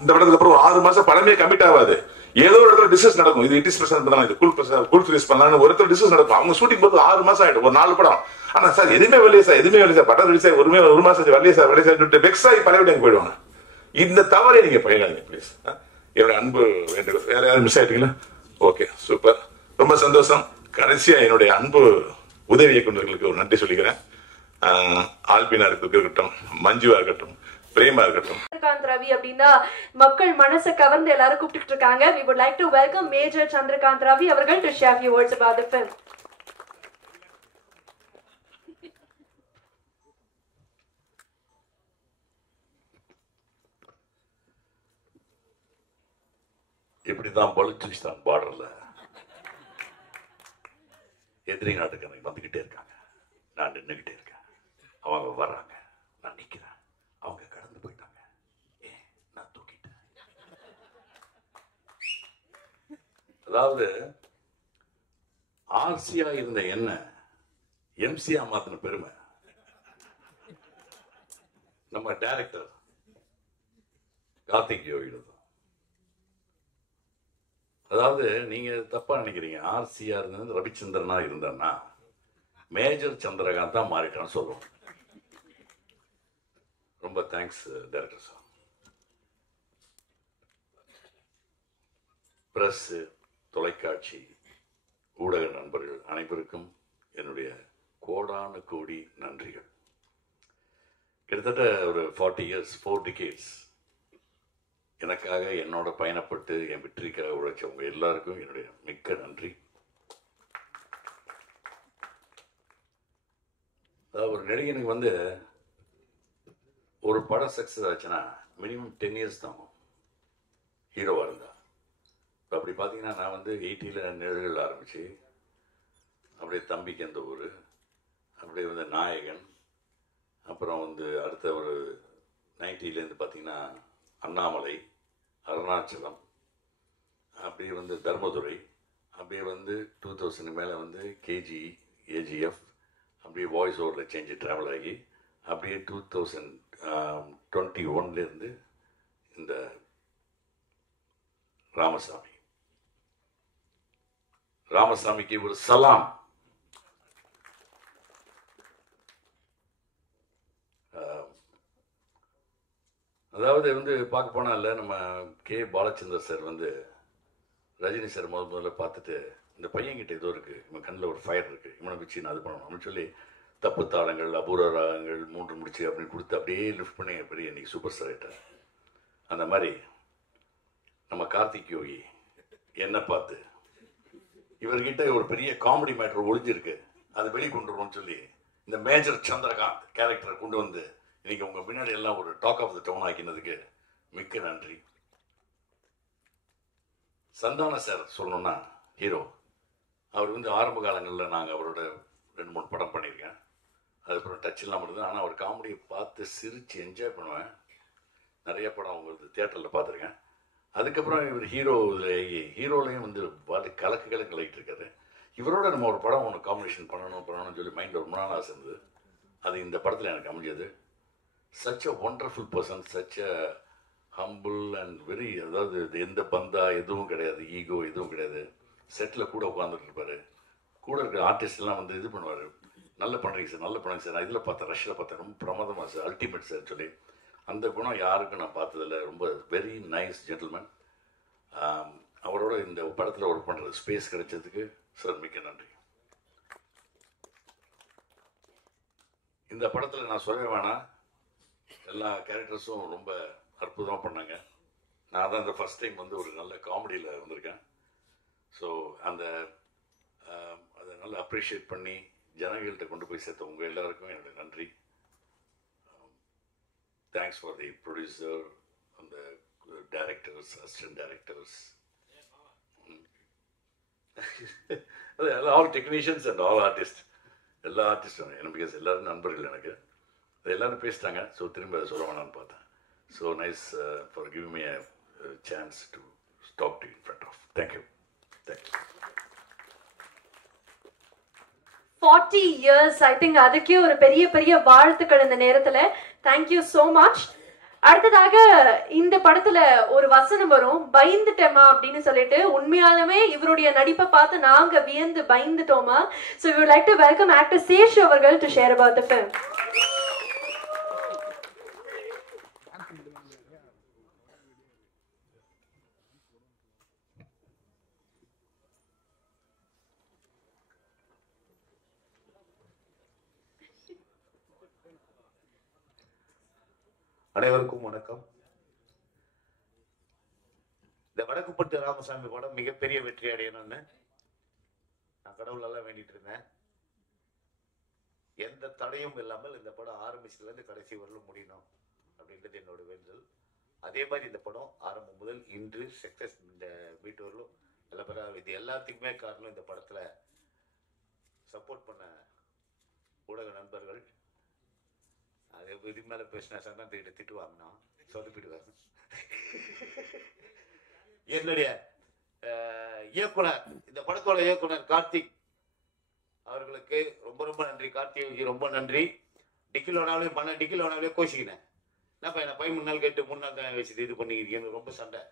இந்த படத்துக்கு அப்புறம் ஒரு 6 மாசம் படமே கமிட் ஆகாது, ஏதோ ஒரு இடத்துல டிஸ்கஸ் நடக்கும். இது இட்டிஸ் பிரசன்ட் பண்ணலாம், இது கூல் ஃபினிஷ் பண்ணலாம், ஒரு இடத்துல டிஸ்கஸ் நடக்கும். அவங்க ஷூட்டிங் போது 6 மாசம் ஆயிடும், ஒரு 4 படம். ஆனா சார் எதுவுமே வெளியே சார் படம் ரிலீஸ் ஆகி ஒரு மாசம் வெளியே சார் வெக்ஸ் ஆகி பழைய விட்டு போயிடுவாங்க. இந்த தவறை நீங்க பயிராங்க ப்ளீஸ். என்னோட அன்பு வேண்டுகோள். வேற யாரும் மிஸ் ஆயிட்டீங்களா? ஓகே, சூப்பர், ரொம்ப சந்தோஷம். கடைசியா என்னுடைய அன்பு உதவி இயக்குநர்களுக்கு ஒரு நன்றி சொல்லிக்கிறேன். ஆல்பினா இருக்கட்டும், மஞ்சுவா இருக்கட்டும், பிரேமா இருக்கட்டும். சந்திரகாந்த் ரவி அப்படின்னா மக்கள் மனசை கவர்ந்து எல்லாரும் கூப்பிட்டு இருக்காங்க. We would like to welcome Major Chandrakant Ravi அவர்கள் to share few words about the film. இப்படிதான் பலுச்சிஸ்தான் பார்டர்ல எதிரி நாட்டுக்கு வந்துகிட்டே இருக்காங்க, நான் நின்றுகிட்டே இருக்கேன். அவங்க வர்றாங்க, நான் நிக்கிறேன். அவங்க கடந்து போயிட்டாங்க, நான் தூக்கிட்டேன். அதாவது ஆர்சியா இருந்த என்ன எம்சியா மாத்தின பெருமை நம்ம டைரக்டர் கார்த்திக் யோகி. அதாவது நீங்கள் தப்பாக நினைக்கிறீங்க. ஆர்சியாக இருந்தது ரவிச்சந்திரனா இருந்தான்னா மேஜர் சந்திரகாந்த் தான் மாறிட்டான்னு சொல்லுவோம். ரொம்ப தேங்க்ஸ் டைரக்டர் சார். பிரஸ்ஸு, தொலைக்காட்சி, ஊடக நண்பர்கள் அனைவருக்கும் என்னுடைய கோடான கோடி நன்றிகள். கிட்டத்தட்ட ஒரு 40 years, 4 decades எனக்காக என்னோட பயணப்பட்டு என் வெற்றிக்காக உழைச்சவங்க எல்லாருக்கும் என்னுடைய மிக்க நன்றி. அதாவது ஒரு நடிகனுக்கு வந்து ஒரு படம் சக்ஸஸ் ஆச்சுன்னா மினிமம் 10 years தான் ஹீரோவாக இருந்தா. இப்போ அப்படி பார்த்தீங்கன்னா நான் வந்து 80s நிழல்கள் ஆரம்பித்து அப்படியே தம்பிக்கு அந்த ஊர், அப்படியே வந்து நாயகன், அப்புறம் வந்து அடுத்த ஒரு 90s பார்த்தீங்கன்னா அண்ணாமலை, அருணாச்சலம், அப்படியே வந்து தர்மதுரை, அப்படியே வந்து 2000 மேலே வந்து கேஜி, ஏஜிஎஃப், அப்படியே வாய்ஸ் ஓவரில் சேஞ்சு ட்ராவல் ஆகி அப்படியே 2021 இந்த ராமசாமிக்கு ஒரு சலாம். அதாவது வந்து பார்க்க போனால் இல்லை, நம்ம கே பாலச்சந்தர் சார் வந்து ரஜினி சார் முதல்ல பார்த்துட்டு இந்த பையன்கிட்ட ஏதோ இருக்குது, இவன் கண்ணில் ஒரு ஃபயர் இருக்குது, இவனை வச்சு நான் அது பண்ணணும் அப்படின்னு சொல்லி தப்பு தாளங்கள், அபூர்வ ராகங்கள், 3 முடிச்சு அப்படின்னு கொடுத்து அப்படியே லிஃப்ட் பண்ணி பெரிய இன்னைக்கு சூப்பர் ஸ்டார் ஆகிட்டார். அந்த மாதிரி நம்ம கார்த்திக் யோகி என்ன பார்த்து இவர்கிட்ட ஒரு பெரிய காமெடி மேட்டர் ஒளிஞ்சிருக்கு, அதை வெளிக்கொண்டு வரும்னு சொல்லி இந்த மேஜர் சந்திரகாந்த் கேரக்டரை கொண்டு வந்து இன்னைக்கு உங்க பின்னாடி எல்லாம் ஒரு டாக் ஆஃப் த டவுன் ஆக்கினதுக்கு மிக்க நன்றி. சந்தான சார் சொல்லணும்னா ஹீரோ, அவர் வந்து ஆரம்ப காலங்களில் நாங்கள் அவரோட 2-3 படம் பண்ணியிருக்கேன். அதுக்கப்புறம் டச் இல்லாமல் இருந்தது. ஆனால் அவர் காமெடியை பார்த்து சிரித்து என்ஜாய் பண்ணுவேன். நிறைய படம் உங்களுக்கு தியேட்டரில் பார்த்துருக்கேன். அதுக்கப்புறம் இவர் ஹீரோலையும் வந்து கலக்கு கலக்கிட்டு இருக்காரு. இவரோட நம்ம ஒரு படம் ஒன்று காம்பினேஷன் பண்ணணும்னு சொல்லி மைண்டில் ஒரு நாள் ஆசை இருந்தது. அது இந்த படத்தில் எனக்கு அமைஞ்சது. Such a wonderful person, such a humble and very, அதாவது எந்த பந்தா எதுவும் கிடையாது, ஈகோ எதுவும் கிடையாது. செட்டில் கூட உட்காந்துட்டு இருப்பார். கூட இருக்கிற ஆர்டிஸ்ட் எல்லாம் வந்து இது பண்ணுவார், நல்லா பண்ணுறீங்க சார், நல்லா பண்ணுங்க சார். நான் இதில் பார்த்தேன், ரஷ்யில் பார்த்தேன், ரொம்ப பிரமாதமாக சார், அல்டிமேட் சார் சொல்லி அந்த குணம் யாருக்கும் நான் பார்த்ததில்ல. ரொம்ப வெரி நைஸ் ஜென்டில்மேன். அவரோட இந்த படத்தில் ஒர்க் பண்ணுறது ஸ்பேஸ் கிடைச்சதுக்கு சார் மிக்க நன்றி. இந்த படத்தில் நான் சொல்லவே வேணாம், எல்லா கேரக்டர்ஸும் ரொம்ப அற்புதமாக பண்ணாங்க. நான் தான் இந்த ஃபஸ்ட் டைம் வந்து ஒரு நல்ல காமெடியில் வந்திருக்கேன். ஸோ அதை நல்லா அப்ரிஷியேட் பண்ணி ஜனங்கள்கிட்ட கொண்டு போய் சேர்த்த உங்கள் எல்லாருக்கும் என்னுடைய நன்றி. தேங்க்ஸ் ஃபார் தி ப்ரொடியூசர், அந்த directors, assistant directors, all technicians and all artist, எல்லா ஆர்டிஸ்டும் எனக்கு பிகாஸ் எல்லோரும் நண்பர்கள் எனக்கு. அது எல்லோரும் பேசிட்டாங்க. ஸோ திரும்ப அதை சொல்ல வேணான்னு பார்த்தேன். So nice for giving me a chance to talk to you in front of. Thank you. Thank you. 40 years, I think அதுக்கே ஒரு பெரிய பெரிய வாழ்த்துக்கள் இந்த நேரத்துல. Thank you so much. அடுத்ததாக இந்த படத்துல ஒரு வசனம் வரும், பயந்துட்டேமா அப்படின்னு சொல்லிட்டு. உண்மையாலுமே இவருடைய நடிப்பை பார்த்து நாங்க வியந்து பயந்துட்டோமா. So we would like to welcome actor Seshu அவர்கள் to share about the film. அனைவருக்கும் வணக்கம். இந்த வடக்குப்பட்டு ராமசாமி படம் மிகப்பெரிய வெற்றி அடையணும்னு நான் கடவுளெல்லாம் வேண்டிட்டு இருந்தேன். எந்த தடையும் இல்லாமல் இந்த படம் ஆரம்பிச்சதுலேருந்து கடைசி வரலும் முடியணும் அப்படின்றது என்னோட வேண்டுதல். அதே மாதிரி இந்த படம் ஆரம்பம் முதல் இன்று சக்சஸ் இந்த வீட்டு வரலும் நல்ல பிறகு இது எல்லாத்துக்குமே காரணம் இந்த படத்தில் சப்போர்ட் பண்ண ஊடக நண்பர்கள். அது இது மேலே பேசினா சந்தான் திட்டு வாங்கினா சொதப்பிடுவார். என்னுடைய இயக்குனர், இந்த படத்தோட இயக்குனர் கார்த்திக் அவர்களுக்கு ரொம்ப ரொம்ப நன்றி. கார்த்திக் ரொம்ப நன்றி. டிக்கிலோனாவிலே கோச்சிக்கினேன். என்னப்பா என்ன 3 நாள் கேட்டு 3 நாள் தான் வச்சுட்டு இது பண்ணிக்கிறீங்கன்னு ரொம்ப சண்டை.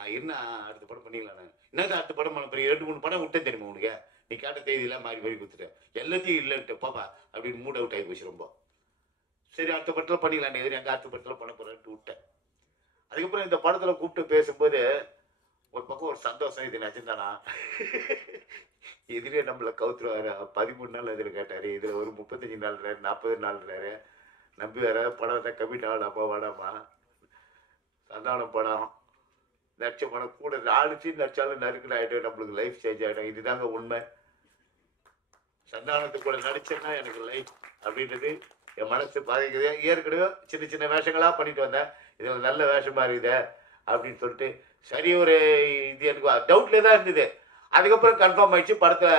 நான் என்ன அடுத்த படம் பண்ணிக்கலாம். நான் என்னதான் அடுத்த படம் பண்ண போய் 2-3 படம் விட்டேன் தெரியுமா உனக்கு? நீ கேட்ட தேதியெல்லாம் மாறி மாறி கொடுத்துட்டேன், எல்லாத்தையும் இல்லைன்ட்டு பாப்பா அப்படின்னு மூட் அவுட் ஆகி போச்சு ரொம்ப. சரி அடுத்த படத்தில் பண்ணிக்கலாம், எதிரி அங்கே அடுத்த படத்தில் பண்ண போகிறேன்ட்டு விட்டேன். அதுக்கப்புறம் இந்த படத்தில் கூப்பிட்டு பேசும்போது ஒரு பக்கம் ஒரு சந்தோஷம், இது நிஜம்தானா, எதிரே நம்மளை கவுத்துருவாரு. 13 நாள் எதிர கேட்டார், இதில் ஒரு 35 நாள்றாரு, 40 நாள்றாரு. நம்பி வர படம் கம்மிட் ஆகலாமா வேடாமா. சந்தானம் படம் நடிச்ச படம் கூட 4 சீன் நடிச்சாலும் நறுக்குன்னு ஆகிடும், நம்மளுக்கு லைஃப் சேஞ்ச் ஆகிடும். இதுதாங்க உண்மை. சந்தானத்துக்கு கூட நடிச்சேன்னா எனக்கு லைஃப் அப்படின்றது என் மனசு பாதிக்குது. ஏற்கனவே சின்ன சின்ன வேஷங்களாக பண்ணிட்டு வந்தேன், இதில் நல்ல வேஷமாக இருக்குது அப்படின்னு சொல்லிட்டு சரி ஒரு இது எனக்கு டவுட்லேயே தான் இருந்தது. அதுக்கப்புறம் கன்ஃபார்ம் ஆயிடுச்சு. படத்தை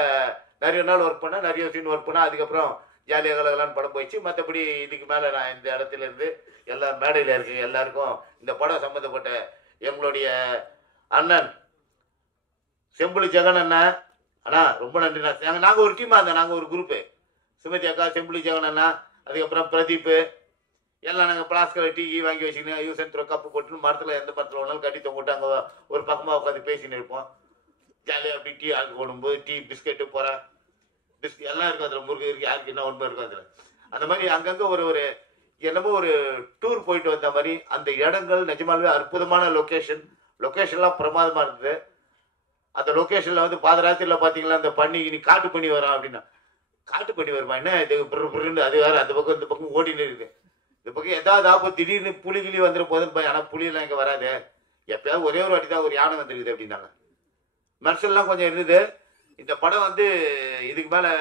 நிறைய நாள் ஒர்க் பண்ணேன், நிறைய சீன் ஒர்க் பண்ணேன். அதுக்கப்புறம் ஜாலியாக கலகலான்னு படம் போயிடுச்சு. மற்றபடி இதுக்கு மேலே நான் இந்த இடத்துல இருந்து எல்லா மேடையில் இருக்கேன் எல்லாருக்கும் இந்த படம் சம்மந்தப்பட்ட எங்களுடைய அண்ணன் செம்புலி ஜெகன் அண்ணன் அண்ணா ரொம்ப நன்றிண்ணா. நாங்கள் ஒரு டீமாக இருந்தோம், நாங்கள் ஒரு குரூப்பு. சுமதி அக்கா, செம்புலி ஜெகன் அண்ணா, அதுக்கப்புறம் பிரதீப் எல்லாம் நாங்கள் பிளாஸ்கர் டீ வாங்கி வச்சுக்கினேன், யூஸ் அண்ட் த்ரோ கப்பு போட்டுன்னு மரத்தில் எந்த மரத்தில் ஒன்றாலும் கட்டி தொங்கிட்டு அங்கே ஒரு பக்கமாக உட்காந்து பேசின்னு இருப்போம். ஜாலியாக அப்படி டீ ஆக்கி போடும்போது டீ பிஸ்கெட்டு போகிறேன் எல்லாம் இருக்கும் அதில். முருகை இருக்குது, யாருக்கு என்ன உண்மை இருக்கும் அதில். அந்த மாதிரி அங்கங்கே ஒரு என்னமோ ஒரு டூர் போயிட்டு வந்த மாதிரி அந்த இடங்கள் நிஜமாலுமே அற்புதமான லொக்கேஷன்லாம் பிரமாதமாக இருந்தது. அந்த லொக்கேஷனில் வந்து பாதராத்திரியில் பார்த்தீங்களா அந்த பண்ணி நீ காட்டு பண்ணி வரோம் அப்படின்னா, காட்டு பண்ணி வருமா என்ன இது புருன்னு அது வேறு அந்த பக்கம் இந்த பக்கம் ஓடினு இருக்குது. இந்த பக்கம் எதாவது ஆப்போ திடீர்னு புலிகிளி வந்துட போதுன்னு ஆனால் புலியெல்லாம் இங்கே வராது, எப்பயாவது ஒரே ஒரு வாட்டி தான் ஒரு யானை வந்துருக்குது அப்படின்னாங்க. மெர்சல்லாம் கொஞ்சம் இருந்தது. இந்த படம் வந்து இதுக்கு மேலே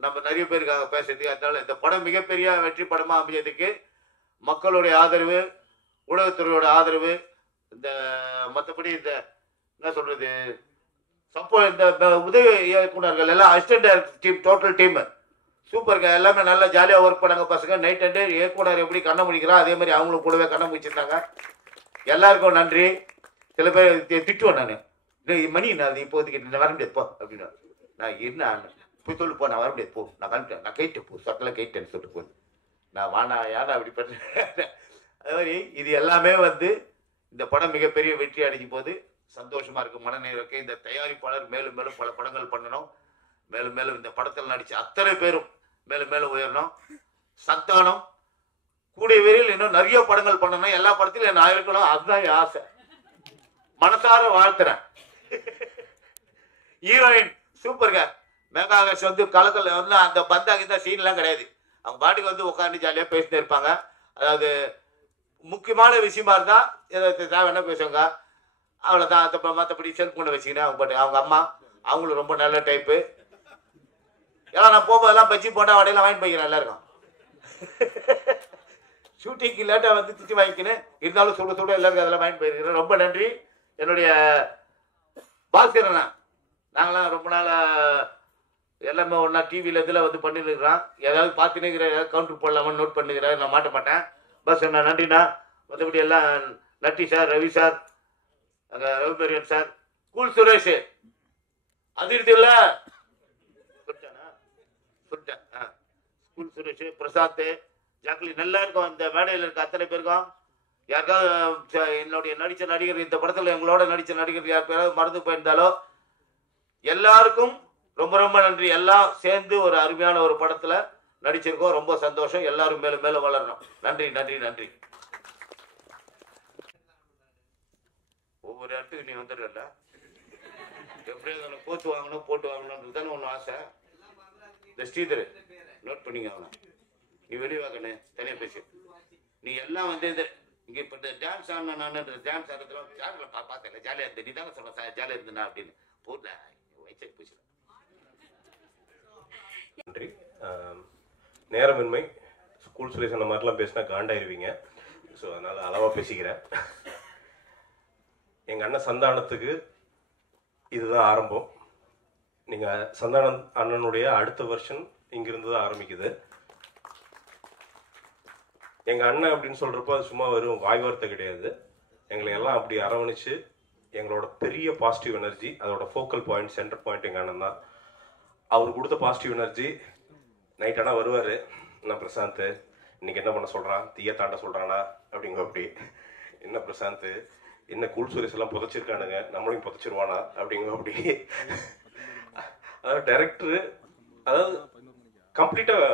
நம்ம நிறைய பேருக்காக பேசுறதுக்கு, அதனால இந்த படம் மிகப்பெரிய வெற்றி படமாக அமைஞ்சதுக்கு மக்களுடைய ஆதரவு, ஊடகத்துறையோட ஆதரவு, இந்த மற்றபடி இந்த என்ன சொல்றது இந்த உதவி இயக்குனர்கள் எல்லாம் assistant director team, total team சூப்பருங்க. எல்லாமே நல்லா ஜாலியாக ஒர்க் பண்ணாங்க பசங்க. நைட் அண்ட் டே இயக்குனர் எப்படி கண்ணை முடிக்கிறா அதே மாதிரி அவங்களும் கூடவே கண்ணை முடிச்சிருந்தாங்க. எல்லாருக்கும் நன்றி. சில பேர் திட்டுவேன் நான், மணி நான் இப்போதைக்கு வர முடியாது போ அப்படின்னா, நான் என்ன போய் சொல்லு போ, நான் வர முடியாது போ, நான் கண்டுட்டேன், நான் கைட்டேன் போ, சக்கெல்லாம் கைட்டேன்னு சொல்லிட்டு போகுது, நான் வானா யானை அப்படி பண்ணுறேன். அது மாதிரி இது எல்லாமே வந்து இந்த படம் மிகப்பெரிய வெற்றி அடைஞ்சும் போது சந்தோஷமா இருக்கு, மனநிறைக்கு. இந்த தயாரிப்பாளர் மேலும் மேலும் பல படங்கள் பண்ணணும், மேலும் மேலும் இந்த படத்தில் நடிச்ச அத்தனை பேரும் மேலும் மேலும் உயரணும். சந்தானம் கூடிய விரைவில் இன்னும் நிறைய படங்கள் பண்ணணும், எல்லா படத்திலும் நான் இருக்கணும், அதுதான் என் ஆசை. மனசார வாழ்த்துறேன். ஹீரோயின் சூப்பருங்க. மேகாகேஷ் வந்து கலக்கல் வந்து அந்த பந்தாங்க இந்த சீன்லாம் கிடையாது, அவங்க பாட்டுக்கு வந்து உட்காந்து ஜாலியாக பேசிட்டு இருப்பாங்க. அதாவது முக்கியமான விஷயமா இருந்தால் ஏதாவது தேவைன்னா பேசுவாங்க, அவ்வளோதான். அந்த மற்றபடி செல்ஃபோனை வச்சுக்கினேன் அவங்க பாட்டு. அவங்க அம்மா அவங்களும் ரொம்ப நல்ல டைப்பு. எல்லாம் நான் போகும்போதெல்லாம் பஜ்ஜி போண்டா வடையெல்லாம் வாங்கி போய்க்கிறேன் எல்லாருக்கும். ஷூட்டிங்க்கு லேட்டாக வந்து திட்டி வாங்கிக்கினேன், இருந்தாலும் சுட சுட எல்லாருக்கும் அதெல்லாம் வாங்கி போயிருக்கிறேன். ரொம்ப நன்றி. என்னுடைய பாஸ்கரண்ணா, நாங்களாம் ரொம்ப நாளாக எல்லாமே ஒன்றா டிவியில் இதில் வந்து பண்ணிருக்கிறோம். ஏதாவது பார்த்துன்னுக்கிற ஏதாவது கவுண்டர் போடலாமான்னு நோட் பண்ணிக்கிறேன், நான் மாட்ட மாட்டேன். பஸ் அண்ணா நன்றிண்ணா. மற்றபடி எல்லாம் நட்டி சார், ரவி சார், அங்கே ரவிபெரியன் சார், கூல் சுரேஷ் அதிர்த்தி இல்லை சொல்லிட்டேன், கூல் சுரேஷ், பிரசாந்த், ஜாக்லி, நல்லா இருக்கும். இந்த மேடையில் இருக்க அத்தனை பேருக்கும் யாருக்காவது என்னுடைய நடித்த நடிகர், இந்த படத்தில் எங்களோட நடித்த நடிகர் யார் பேராவது மறந்து போயிருந்தாலோ எல்லாருக்கும் ரொம்ப ரொம்ப நன்றி. எல்லாம் சேர்ந்து ஒரு அருமையான ஒரு படத்தில் நடிச்சிருக்கோம், ரொம்ப சந்தோஷம். எல்லாரும் மேலும் மேலும் வளரணும். நன்றி நன்றி நன்றி. ஒவ்வொரு இடத்துக்கு நீ வந்துடுறல, எப்படியாவது போட்டு வாங்கணும் போட்டு வாங்கணுன்றது தானே ஒன்று ஆசை. இந்த ஸ்ரீதர் நோட் பண்ணிங்க, அவனை நீ வெளிவாங்கண்ணே தனியாக பேசி. நீ எல்லாம் வந்து இந்த இங்கே இப்போ இந்த டான்ஸ் ஆடின நான் டான்ஸ் ஆடுறதுல ஜாலியில் பார்த்தேன், ஜாலியாக இருந்தேன். நீ தானே சொன்ன ஜாலியாக இருந்தேண்ணா அப்படின்னு போடல வயசாகி போச்சு. நன்றி. நேரமின்மை, ஸ்கூல் சுரேஷ் அந்த மாதிரிலாம் பேசினா காண்டாயிருவீங்க, ஸோ அதனால் அளவாக பேசிக்கிறேன். எங்கள் அண்ணன் சந்தானத்துக்கு இதுதான் ஆரம்பம். நீங்கள் சந்தானம் அண்ணனுடைய அடுத்த வருஷன் இங்கிருந்து தான் ஆரம்பிக்குது. எங்கள் அண்ணன் அப்படின்னு சொல்கிறப்போ அது சும்மா வெறும் வாய் வார்த்தை கிடையாது. எங்களை எல்லாம் அப்படி அரவணைச்சு எங்களோட பெரிய பாசிட்டிவ் எனர்ஜி, அதோட ஃபோக்கல் பாயிண்ட், சென்டர் பாயிண்ட் எங்கள் அண்ணன் தான். அவர் கொடுத்த பாசிட்டிவ் எனர்ஜி நைட் ஆனால் வருவார், என்ன பிரசாந்த் இன்னைக்கு என்ன பண்ண சொல்கிறான், தீய தாண்ட சொல்கிறானா அப்படிங்க. அப்படி என்ன பிரசாந்த் என்ன கூல் சுரேஷ் எல்லாம் புதைச்சிருக்கானுங்க, நம்மளையும் புதைச்சிருவானா அப்படிங்க. அப்படி அதாவது டைரக்டரு அதாவது கம்ப்ளீட்டாக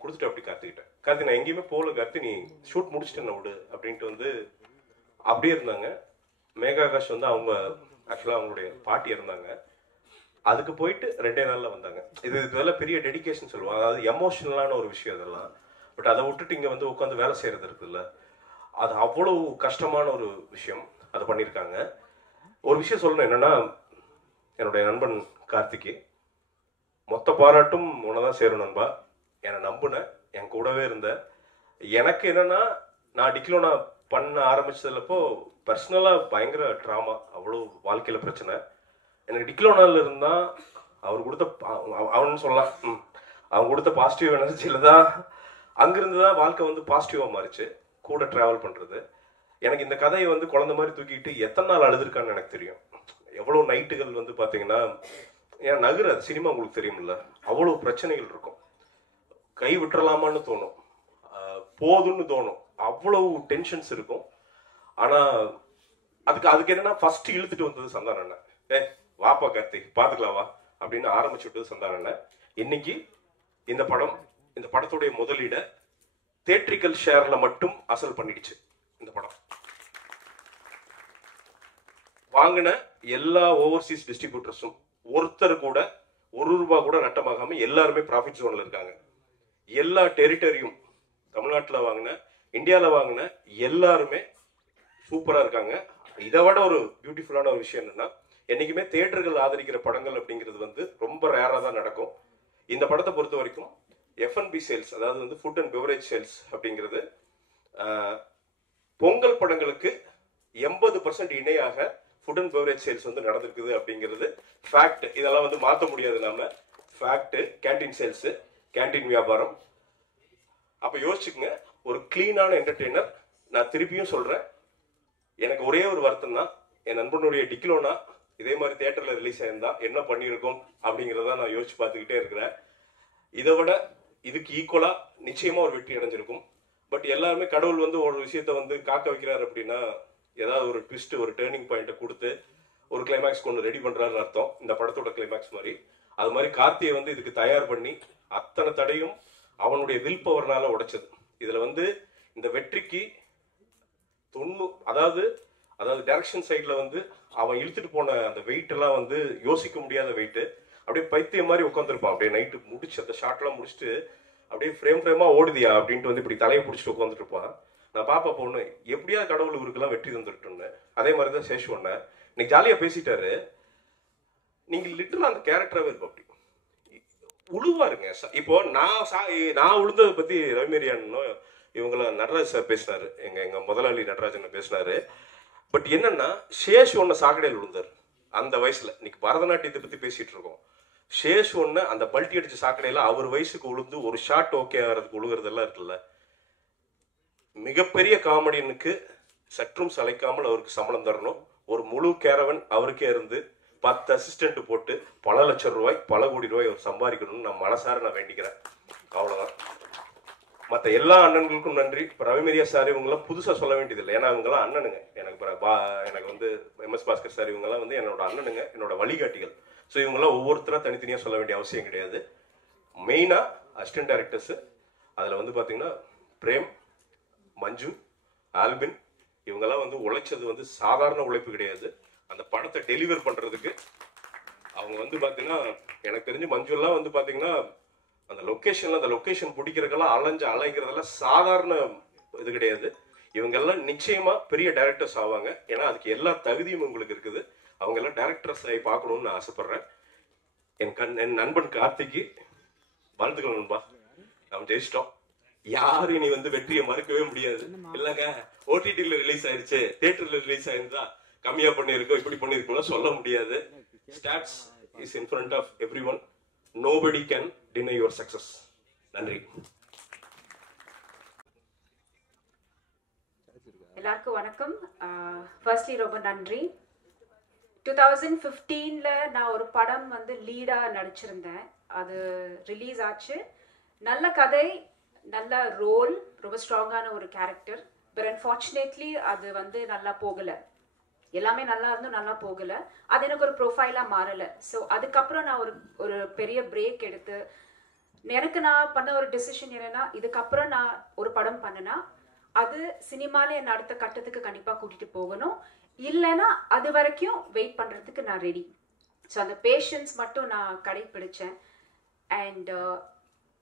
கொடுத்துட்டு அப்படி கார்த்தி நான் எங்கேயுமே போகல கார்த்தி, நீ ஷூட் முடிச்சுட்டு என்ன விடு அப்படின்ட்டு வந்து அப்படியே இருந்தாங்க. மேகாகாஷ் வந்து அவங்க ஆக்சுவலாக அவங்களுடைய பாட்டி இருந்தாங்க, அதுக்கு போயிட்டு 2 நாளில் வந்தாங்க. இதெல்லாம் பெரிய டெடிகேஷன் சொல்லுவாங்க, அதாவது எமோஷனலான ஒரு விஷயம் இதெல்லாம். பட் அதை விட்டுட்டு இங்கே வந்து உட்காந்து வேலை செய்கிறது இருக்குல்ல, அது அவ்வளோ கஷ்டமான ஒரு விஷயம். அதை பண்ணியிருக்காங்க. ஒரு விஷயம் சொல்லணும் என்னன்னா, என்னுடைய நண்பன் கார்த்திக்கு மொத்த பாராட்டும் உன்னதான் சேரும் நண்பா. என்னை நம்புன, என் கூடவே இருந்த. எனக்கு என்னன்னா, நான் டிக்லோனா பண்ண ஆரம்பிச்சதுலப்போ பர்சனலாக பயங்கர ட்ராமா, அவ்வளோ வாழ்க்கையில் பிரச்சனை. எனக்கு டிக்லோனால இருந்தால் அவர் கொடுத்த அவனு சொல்லலாம், அவங்க கொடுத்த பாசிட்டிவ் எனர்ஜியில் தான் அங்கிருந்து தான் வாழ்க்கை வந்து பாசிட்டிவாக மாறிச்சு. கூட ட்ராவல் பண்ணுறது. எனக்கு இந்த கதையை வந்து குழந்தை மாதிரி தூக்கிட்டு எத்தனை நாள் அழுதுருக்கான்னு எனக்கு தெரியும். எவ்வளோ நைட்டுகள் வந்து பார்த்தீங்கன்னா, ஏன் நகர சினிமா உங்களுக்கு தெரியுமில்ல, அவ்வளோ பிரச்சனைகள் இருக்கும். கை விட்டுறலாமான்னு தோணும், போதுன்னு தோணும், அவ்வளவு டென்ஷன்ஸ் இருக்கும். ஆனால் அதுக்கு என்னன்னா, ஃபர்ஸ்ட் இழுத்துட்டு வந்தது சந்தான அண்ணன். வாப்பா கார்த்தி பார்த்துக்கலாம் வா அப்படின்னு ஆரம்பிச்சு விட்டது சந்தான அண்ணன். இன்னைக்கு இந்த படத்துடைய முதலீட தியேட்ரிக்கல் ஷேர்ல மட்டும் அசல் பண்ணிடுச்சு. இந்த படம் வாங்கின எல்லா ஓவர்சீஸ் டிஸ்ட்ரிபியூட்டர்ஸும் ஒருத்தர் கூட ₹1 கூட நட்டமாகாம எல்லாருமே ப்ராஃபிட் ஜோன்ல இருக்காங்க. எல்லா டெரிட்டரியும் தமிழ்நாட்டில் வாங்கின, இந்தியாவில் வாங்கின எல்லாருமே சூப்பரா இருக்காங்க. இதை விட ஒரு பியூட்டிஃபுல்லான ஒரு விஷயம் என்னன்னா, என்னைக்குமே தியேட்டர்கள் ஆதரிக்கிற படங்கள் அப்படிங்கிறது வந்து ரொம்ப ரேரா தான் நடக்கும். இந்த படத்தை பொறுத்த வரைக்கும் F&B சேல்ஸ், அதாவது வந்து ஃபுட் அண்ட் பெவரேஜ் சேல்ஸ் அப்படிங்கிறது பொங்கல் படங்களுக்கு 80% இணையாக ஃபுட் அண்ட் பெவரேஜ் சேல்ஸ் வந்து நடந்திருக்குது அப்படிங்கிறது ஃபேக்ட். இதெல்லாம் வந்து மாற்ற முடியாது நாம. ஃபேக்ட். கேண்டீன் சேல்ஸ், கேண்டீன் வியாபாரம். அப்ப யோசிச்சுக்கங்க, ஒரு கிளீனான என்டர்டெய்னர். நான் திருப்பியும் சொல்றேன், எனக்கு ஒரே ஒரு வருத்தம் தான், என் நண்பனுடைய டிக்லோனா இதே மாதிரி தியேட்டர்ல ரிலீஸ் ஆயிருந்தா என்ன பண்ணியிருக்கோம் அப்படிங்கிறத நான் யோசிச்சு பார்த்துக்கிட்டே இருக்கிறேன். இதை விட இதுக்கு ஈக்குவலா நிச்சயமா ஒரு வெற்றி அடைஞ்சிருக்கும். பட் எல்லாருமே கடவுள் வந்து ஒரு விஷயத்த வந்து காக்க வைக்கிறாரு அப்படின்னா, ஏதாவது ஒரு ட்விஸ்ட், ஒரு டேர்னிங் பாயிண்ட்டை கொடுத்து ஒரு கிளைமேக்ஸ் கொண்டு ரெடி பண்றாருன்னு அர்த்தம். இந்த படத்தோட கிளைமேக்ஸ் மாதிரி அது மாதிரி கார்த்தியை வந்து இதுக்கு தயார் பண்ணி அத்தனை தடையும் அவனுடைய வில் பவர்னால உடைச்சது. இதுல வந்து இந்த வெற்றிக்கு அதாவது டைரக்ஷன் சைட்ல வந்து அவன் இழுத்துட்டு போன அந்த வெயிட் எல்லாம் வந்து யோசிக்க முடியாத வெயிட். அப்படியே பைத்தியம் மாதிரி உட்காந்துருப்பான். அப்படியே நைட்டு முடிச்சு அந்த ஷார்ட் எல்லாம் முடிச்சுட்டு அப்படியே ஃப்ரேமா ஓடுதியா அப்படின்ட்டு வந்து இப்படி தலையை பிடிச்சிட்டு உட்காந்துட்டு இருப்பான். நான் பாப்பா பொண்ணு எப்படியா கடவுள் இவருக்கெல்லாம் வெற்றி தந்துட்டுன்னு. அதே மாதிரிதான் சேஷு ஒண்ண இன்னைக்கு ஜாலியா பேசிட்டாரு. நீங்க லிட்டரலா அந்த கேரக்டராகவே இருக்கும். அப்படி உழுவாருங்க. இப்போ நான் உழுந்ததை பத்தி ரவிமேரியானும் இவங்கள நடராஜ் சார் பேசினாரு, எங்க முதலாளி நடராஜன் பேசினாரு. பட் என்னன்னா, சேஷு ஒன்ன சாக்கடையில் விழுந்தாரு அந்த வயசுல. இன்னைக்கு பரதநாட்டியத்தை பத்தி பேசிட்டு இருக்கோம். சேஷு ஒன்ன அந்த பல்ட்டி அடிச்ச சாக்கடையில அவர் வயசுக்கு உழுந்து ஒரு ஷாட் ஓகே ஆகிறதுக்கு உழுகிறதெல்லாம் இருக்குல்ல. மிகப்பெரிய காமெடியனுக்கு சற்றும் சளைக்காமல் அவருக்கு சம்பளம் தரணும். ஒரு முழு கேரவன் அவருக்கே இருந்து 10 அசிஸ்டன்ட் போட்டு பல லட்சம் ரூபாய், பல கோடி ரூபாய் அவர் சம்பாதிக்கணும்னு நான் மனசார நான் வேண்டிக்கிறேன். அவ்வளவுதான். மற்ற எல்லா அண்ணன்களுக்கும் நன்றி. இப்போ ரவிமேரியா சார் இவங்கெல்லாம் புதுசா சொல்ல வேண்டியதில்லை, ஏன்னா இவங்கெல்லாம் அண்ணனுங்க. எனக்கு வந்து MS பாஸ்கர் சார் இவங்கெல்லாம் வந்து என்னோட அண்ணனுங்க, என்னோட வழிகாட்டிகள். ஸோ இவங்கெல்லாம் ஒவ்வொருத்தரா தனித்தனியா சொல்ல வேண்டிய அவசியம் கிடையாது. மெயினா அசிஸ்டன்ட் டைரக்டர்ஸ், அதுல வந்து பாத்தீங்கன்னா பிரேம், மஞ்சு, ஆல்பின் இவங்கெல்லாம் வந்து உழைச்சது வந்து சாதாரண உழைப்பு கிடையாது. அந்த படத்தை டெலிவர் பண்றதுக்கு அவங்க வந்து பாத்தீங்கன்னா, எனக்கு தெரிஞ்சு மஞ்சு எல்லாம் வந்து பாத்தீங்கன்னா அந்த லொகேஷன் பிடிக்கிறதுக்கெல்லாம் அலைங்கிறதெல்லாம் சாதாரண இது கிடையாது. இவங்க எல்லாம் நிச்சயமா பெரிய டைரக்டர்ஸ் ஆவாங்க. ஏன்னா அதுக்கு எல்லா தகுதியும் உங்களுக்கு இருக்குது. அவங்க எல்லாம் டைரக்டர்ஸ் ஆகி பார்க்கணும்னு நான் ஆசைப்படுறேன். என் நண்பன் கார்த்திக்கு வாழ்த்துக்கள் நண்பா. நம்ம ஜெயிச்சிட்டோம். யாரும் இனி வந்து வெற்றியை மறுக்கவே முடியாது. இல்லங்க OTTல ரிலீஸ் ஆயிருச்சு, தியேட்டர்ல ரிலீஸ் ஆயிருந்தா கம்மியா பண்ணிருக்கோம், இப்படி பண்ணிருக்கோம் சொல்ல முடியாது. Stats is in front of everyone. Nobody can deny your success. நன்றி. எல்லாருக்கும் வணக்கம். ஃபர்ஸ்ட்லி ரொம்ப நன்றி. 2015ல நான் ஒரு படம் வந்து லீடா நடிச்சிருந்தேன். அது ரிலீஸ் ஆச்சு. நல்ல கதை, நல்ல ரோல், ரொம்ப ஸ்ட்ராங்கான ஒரு கேரக்டர். பட் அன்ஃபார்ச்சுனேட்லி அது வந்து நல்லா போகல. எல்லாமே நல்லா இருந்தும் நல்லா போகலை. அது எனக்கு ஒரு ப்ரொஃபைலாக மாறலை. ஸோ அதுக்கப்புறம் நான் ஒரு பெரிய பிரேக் எடுத்து எனக்கு நான் பண்ண ஒரு டெசிஷன் என்னன்னா, இதுக்கப்புறம் நான் ஒரு படம் பண்ணனா அது சினிமாவில் என்னை அடுத்த கட்டத்துக்கு கண்டிப்பாக கூட்டிகிட்டு போகணும். இல்லைன்னா அது வரைக்கும் வெயிட் பண்ணுறதுக்கு நான் ரெடி. ஸோ அந்த பேஷன்ஸ் மட்டும் நான் கடைப்பிடிச்சேன். அண்ட்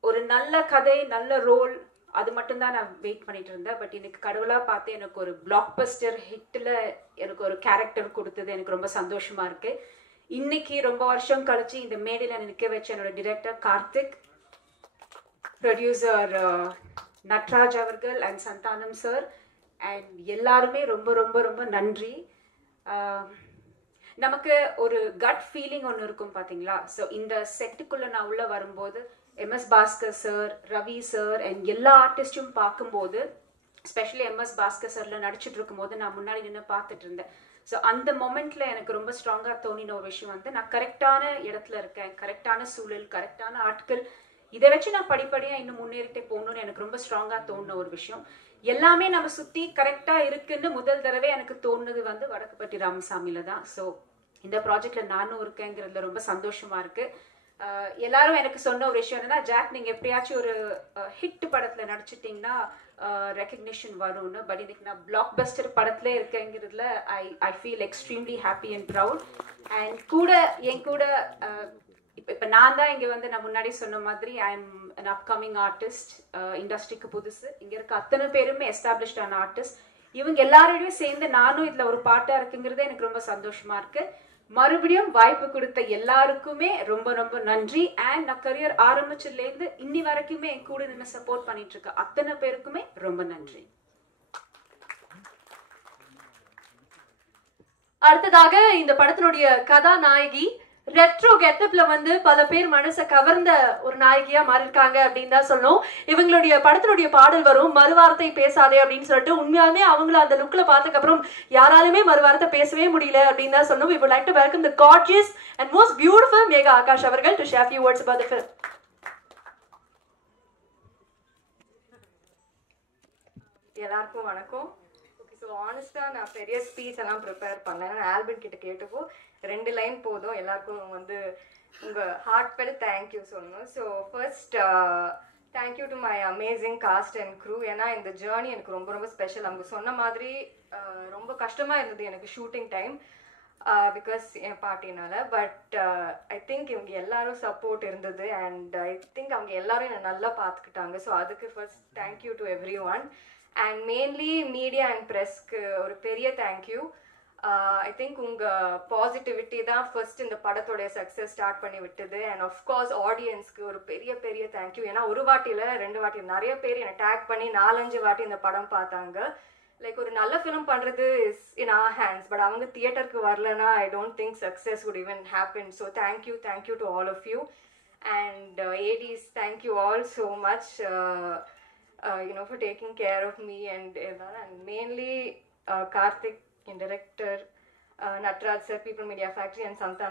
ஒரு நல்ல கதை, நல்ல ரோல், அது மட்டும்தான் நான் வெயிட் பண்ணிட்டு இருந்தேன். பட் இன்னைக்கு கடவுளாக பார்த்து எனக்கு ஒரு பிளாக் பஸ்டர் ஹிட்டில் எனக்கு ஒரு கேரக்டர் கொடுத்தது எனக்கு ரொம்ப சந்தோஷமாக இருக்குது. இன்னைக்கு ரொம்ப வருஷம் கழிச்சு இந்த மேடையில் நிற்க வச்ச என்னோட டிரெக்டர் கார்த்திக், ப்ரொடியூசர் நட்ராஜ் அவர்கள் அண்ட் சந்தானம் சார் அண்ட் எல்லாருமே ரொம்ப ரொம்ப ரொம்ப நன்றி. நமக்கு ஒரு கட் ஃபீலிங் ஒன்று இருக்கும் பார்த்தீங்களா? ஸோ இந்த செட்டுக்குள்ளே நான் உள்ளே வரும்போது MS Bhaskar sir, Ravi sir and எல்லா ஆர்டிஸ்டும் பார்க்கும்போது, ஸ்பெஷலி MS பாஸ்கர் சாரில் நடிச்சிட்டு இருக்கும்போது நான் முன்னாடி நின்று பார்த்துட்டு இருந்தேன். ஸோ அந்த மொமெண்ட்டில் எனக்கு ரொம்ப ஸ்ட்ராங்காக தோணின ஒரு விஷயம் வந்து, நான் கரெக்டான இடத்துல இருக்கேன், கரெக்டான சூழல், கரெக்டான ஆட்கள், இதை வச்சு நான் படிப்படியாக இன்னும் முன்னேறிட்டே போகணும்னு எனக்கு ரொம்ப ஸ்ட்ராங்காக தோணுன ஒரு விஷயம். எல்லாமே நம்ம சுற்றி கரெக்டாக இருக்குன்னு முதல் தடவை எனக்கு தோணுனது வந்து வடக்குப்பட்டி ராமசாமியில் தான். ஸோ இந்த ப்ராஜெக்டில் நானும் இருக்கேங்கிறதுல ரொம்ப சந்தோஷமாக இருக்குது. எல்லாரும் எனக்கு சொன்ன ஒரு விஷயம் என்னன்னா, ஜாக் நீங்கள் எப்படியாச்சும் ஒரு ஹிட் படத்தில் நடிச்சிட்டிங்கன்னா ரெக்கக்னிஷன் வரும்னு. பட் இன்னைக்கு நான் பிளாக் பஸ்டர் படத்துல இருக்கேங்கிறதுல I feel extremely happy and proud. And என் கூட இப்போ நான் தான் இங்கே வந்து நான் முன்னாடி சொன்ன மாதிரி I am an upcoming artist. இண்டஸ்ட்ரிக்கு புதுசு. இங்கே இருக்க அத்தனை பேருமே எஸ்டாப்ளிஷ்டான ஆர்டிஸ்ட். இவங்க எல்லாரோடையும் சேர்ந்து நானும் இதில் ஒரு பாட்டாக இருக்குங்கிறதே எனக்கு ரொம்ப சந்தோஷமா இருக்கு. மறுபடியும் வாய்ப்பு கொடுத்த எல்லாருக்குமே ரொம்ப ரொம்ப நன்றி. அண்ட் நான் கரியர் ஆரம்பிச்சதுலேருந்து இன்னி வரைக்குமே என் கூட நின்று சப்போர்ட் பண்ணிட்டு இருக்க அத்தனை பேருக்குமே ரொம்ப நன்றி. அடுத்ததாக இந்த படத்தினுடைய கதாநாயகி ரெட்ரோ கெட்டப்ல வந்து பல பேர் மனசை கவர்ந்த ஒரு நாயகியா மாறிருக்காங்க அப்படின்னு தான் சொல்லணும். இவங்களுடைய படத்தினுடைய பாடல் வரும், மறுவார்த்தை பேசாதே அப்படின்னு சொல்லிட்டு. உண்மையாலுமே அவங்கள அந்த லுக்ல பார்த்ததுக்கு அப்புறம் யாராலுமே மறுவார்த்தை பேசவே முடியல அப்படின்னு தான் சொல்லணும். We would like to welcome the gorgeous and most beautiful Megha Akash அவர்கள் to share few words about the film. எல்லாருக்கும் வணக்கம். ஸோ ஆனஸ்டாக நான் பெரிய ஸ்பீச் எல்லாம் ப்ரிப்பேர் பண்ணேன். ஆல்பர்ட் கிட்ட கேட்டப்போ 2 லைன் போதும் எல்லாருக்கும் வந்து உங்கள் ஹார்ட்ஃபெல் தேங்க்யூ சொல்லணும். So first thank you to my amazing cast and crew. ஏன்னா இந்த ஜேர்னி எனக்கு ரொம்ப ரொம்ப ஸ்பெஷல். அவங்க சொன்ன மாதிரி ரொம்ப கஷ்டமாக இருந்தது எனக்கு ஷூட்டிங் டைம் பிகாஸ் என் பாட்டினால. பட் ஐ திங்க் இவங்க எல்லாரும் சப்போர்ட் இருந்தது அண்ட் ஐ திங்க் அவங்க எல்லாரும் என்னை நல்லா பார்த்துக்கிட்டாங்க. ஸோ அதுக்கு first thank you to everyone. And mainly media and ப்ரெஸ்க்கு ஒரு பெரிய தேங்க்யூ. ஐ திங்க் உங்கள் பாசிட்டிவிட்டி தான் ஃபர்ஸ்ட் இந்த படத்தோடைய சக்ஸஸ் ஸ்டார்ட் பண்ணி விட்டது. அண்ட் ஆஃப்கோர்ஸ் ஆடியன்ஸ்க்கு ஒரு பெரிய பெரிய தேங்க்யூ. ஏன்னா ஒரு வாட்டியில் 2 வாட்டி நிறைய பேர் என்னை டேக் பண்ணி 4-5 வாட்டி இந்த படம் பார்த்தாங்க. லைக் ஒரு நல்ல ஃபிலிம் பண்ணுறது is in our hands. But அவங்க தியேட்டருக்கு வரலன்னா I don't think success would even happen. So thank you to all of you. And ADs, thank you all so much for taking care of me and mainly Karthik, director, Natraj sir, People Media Factory and Santan.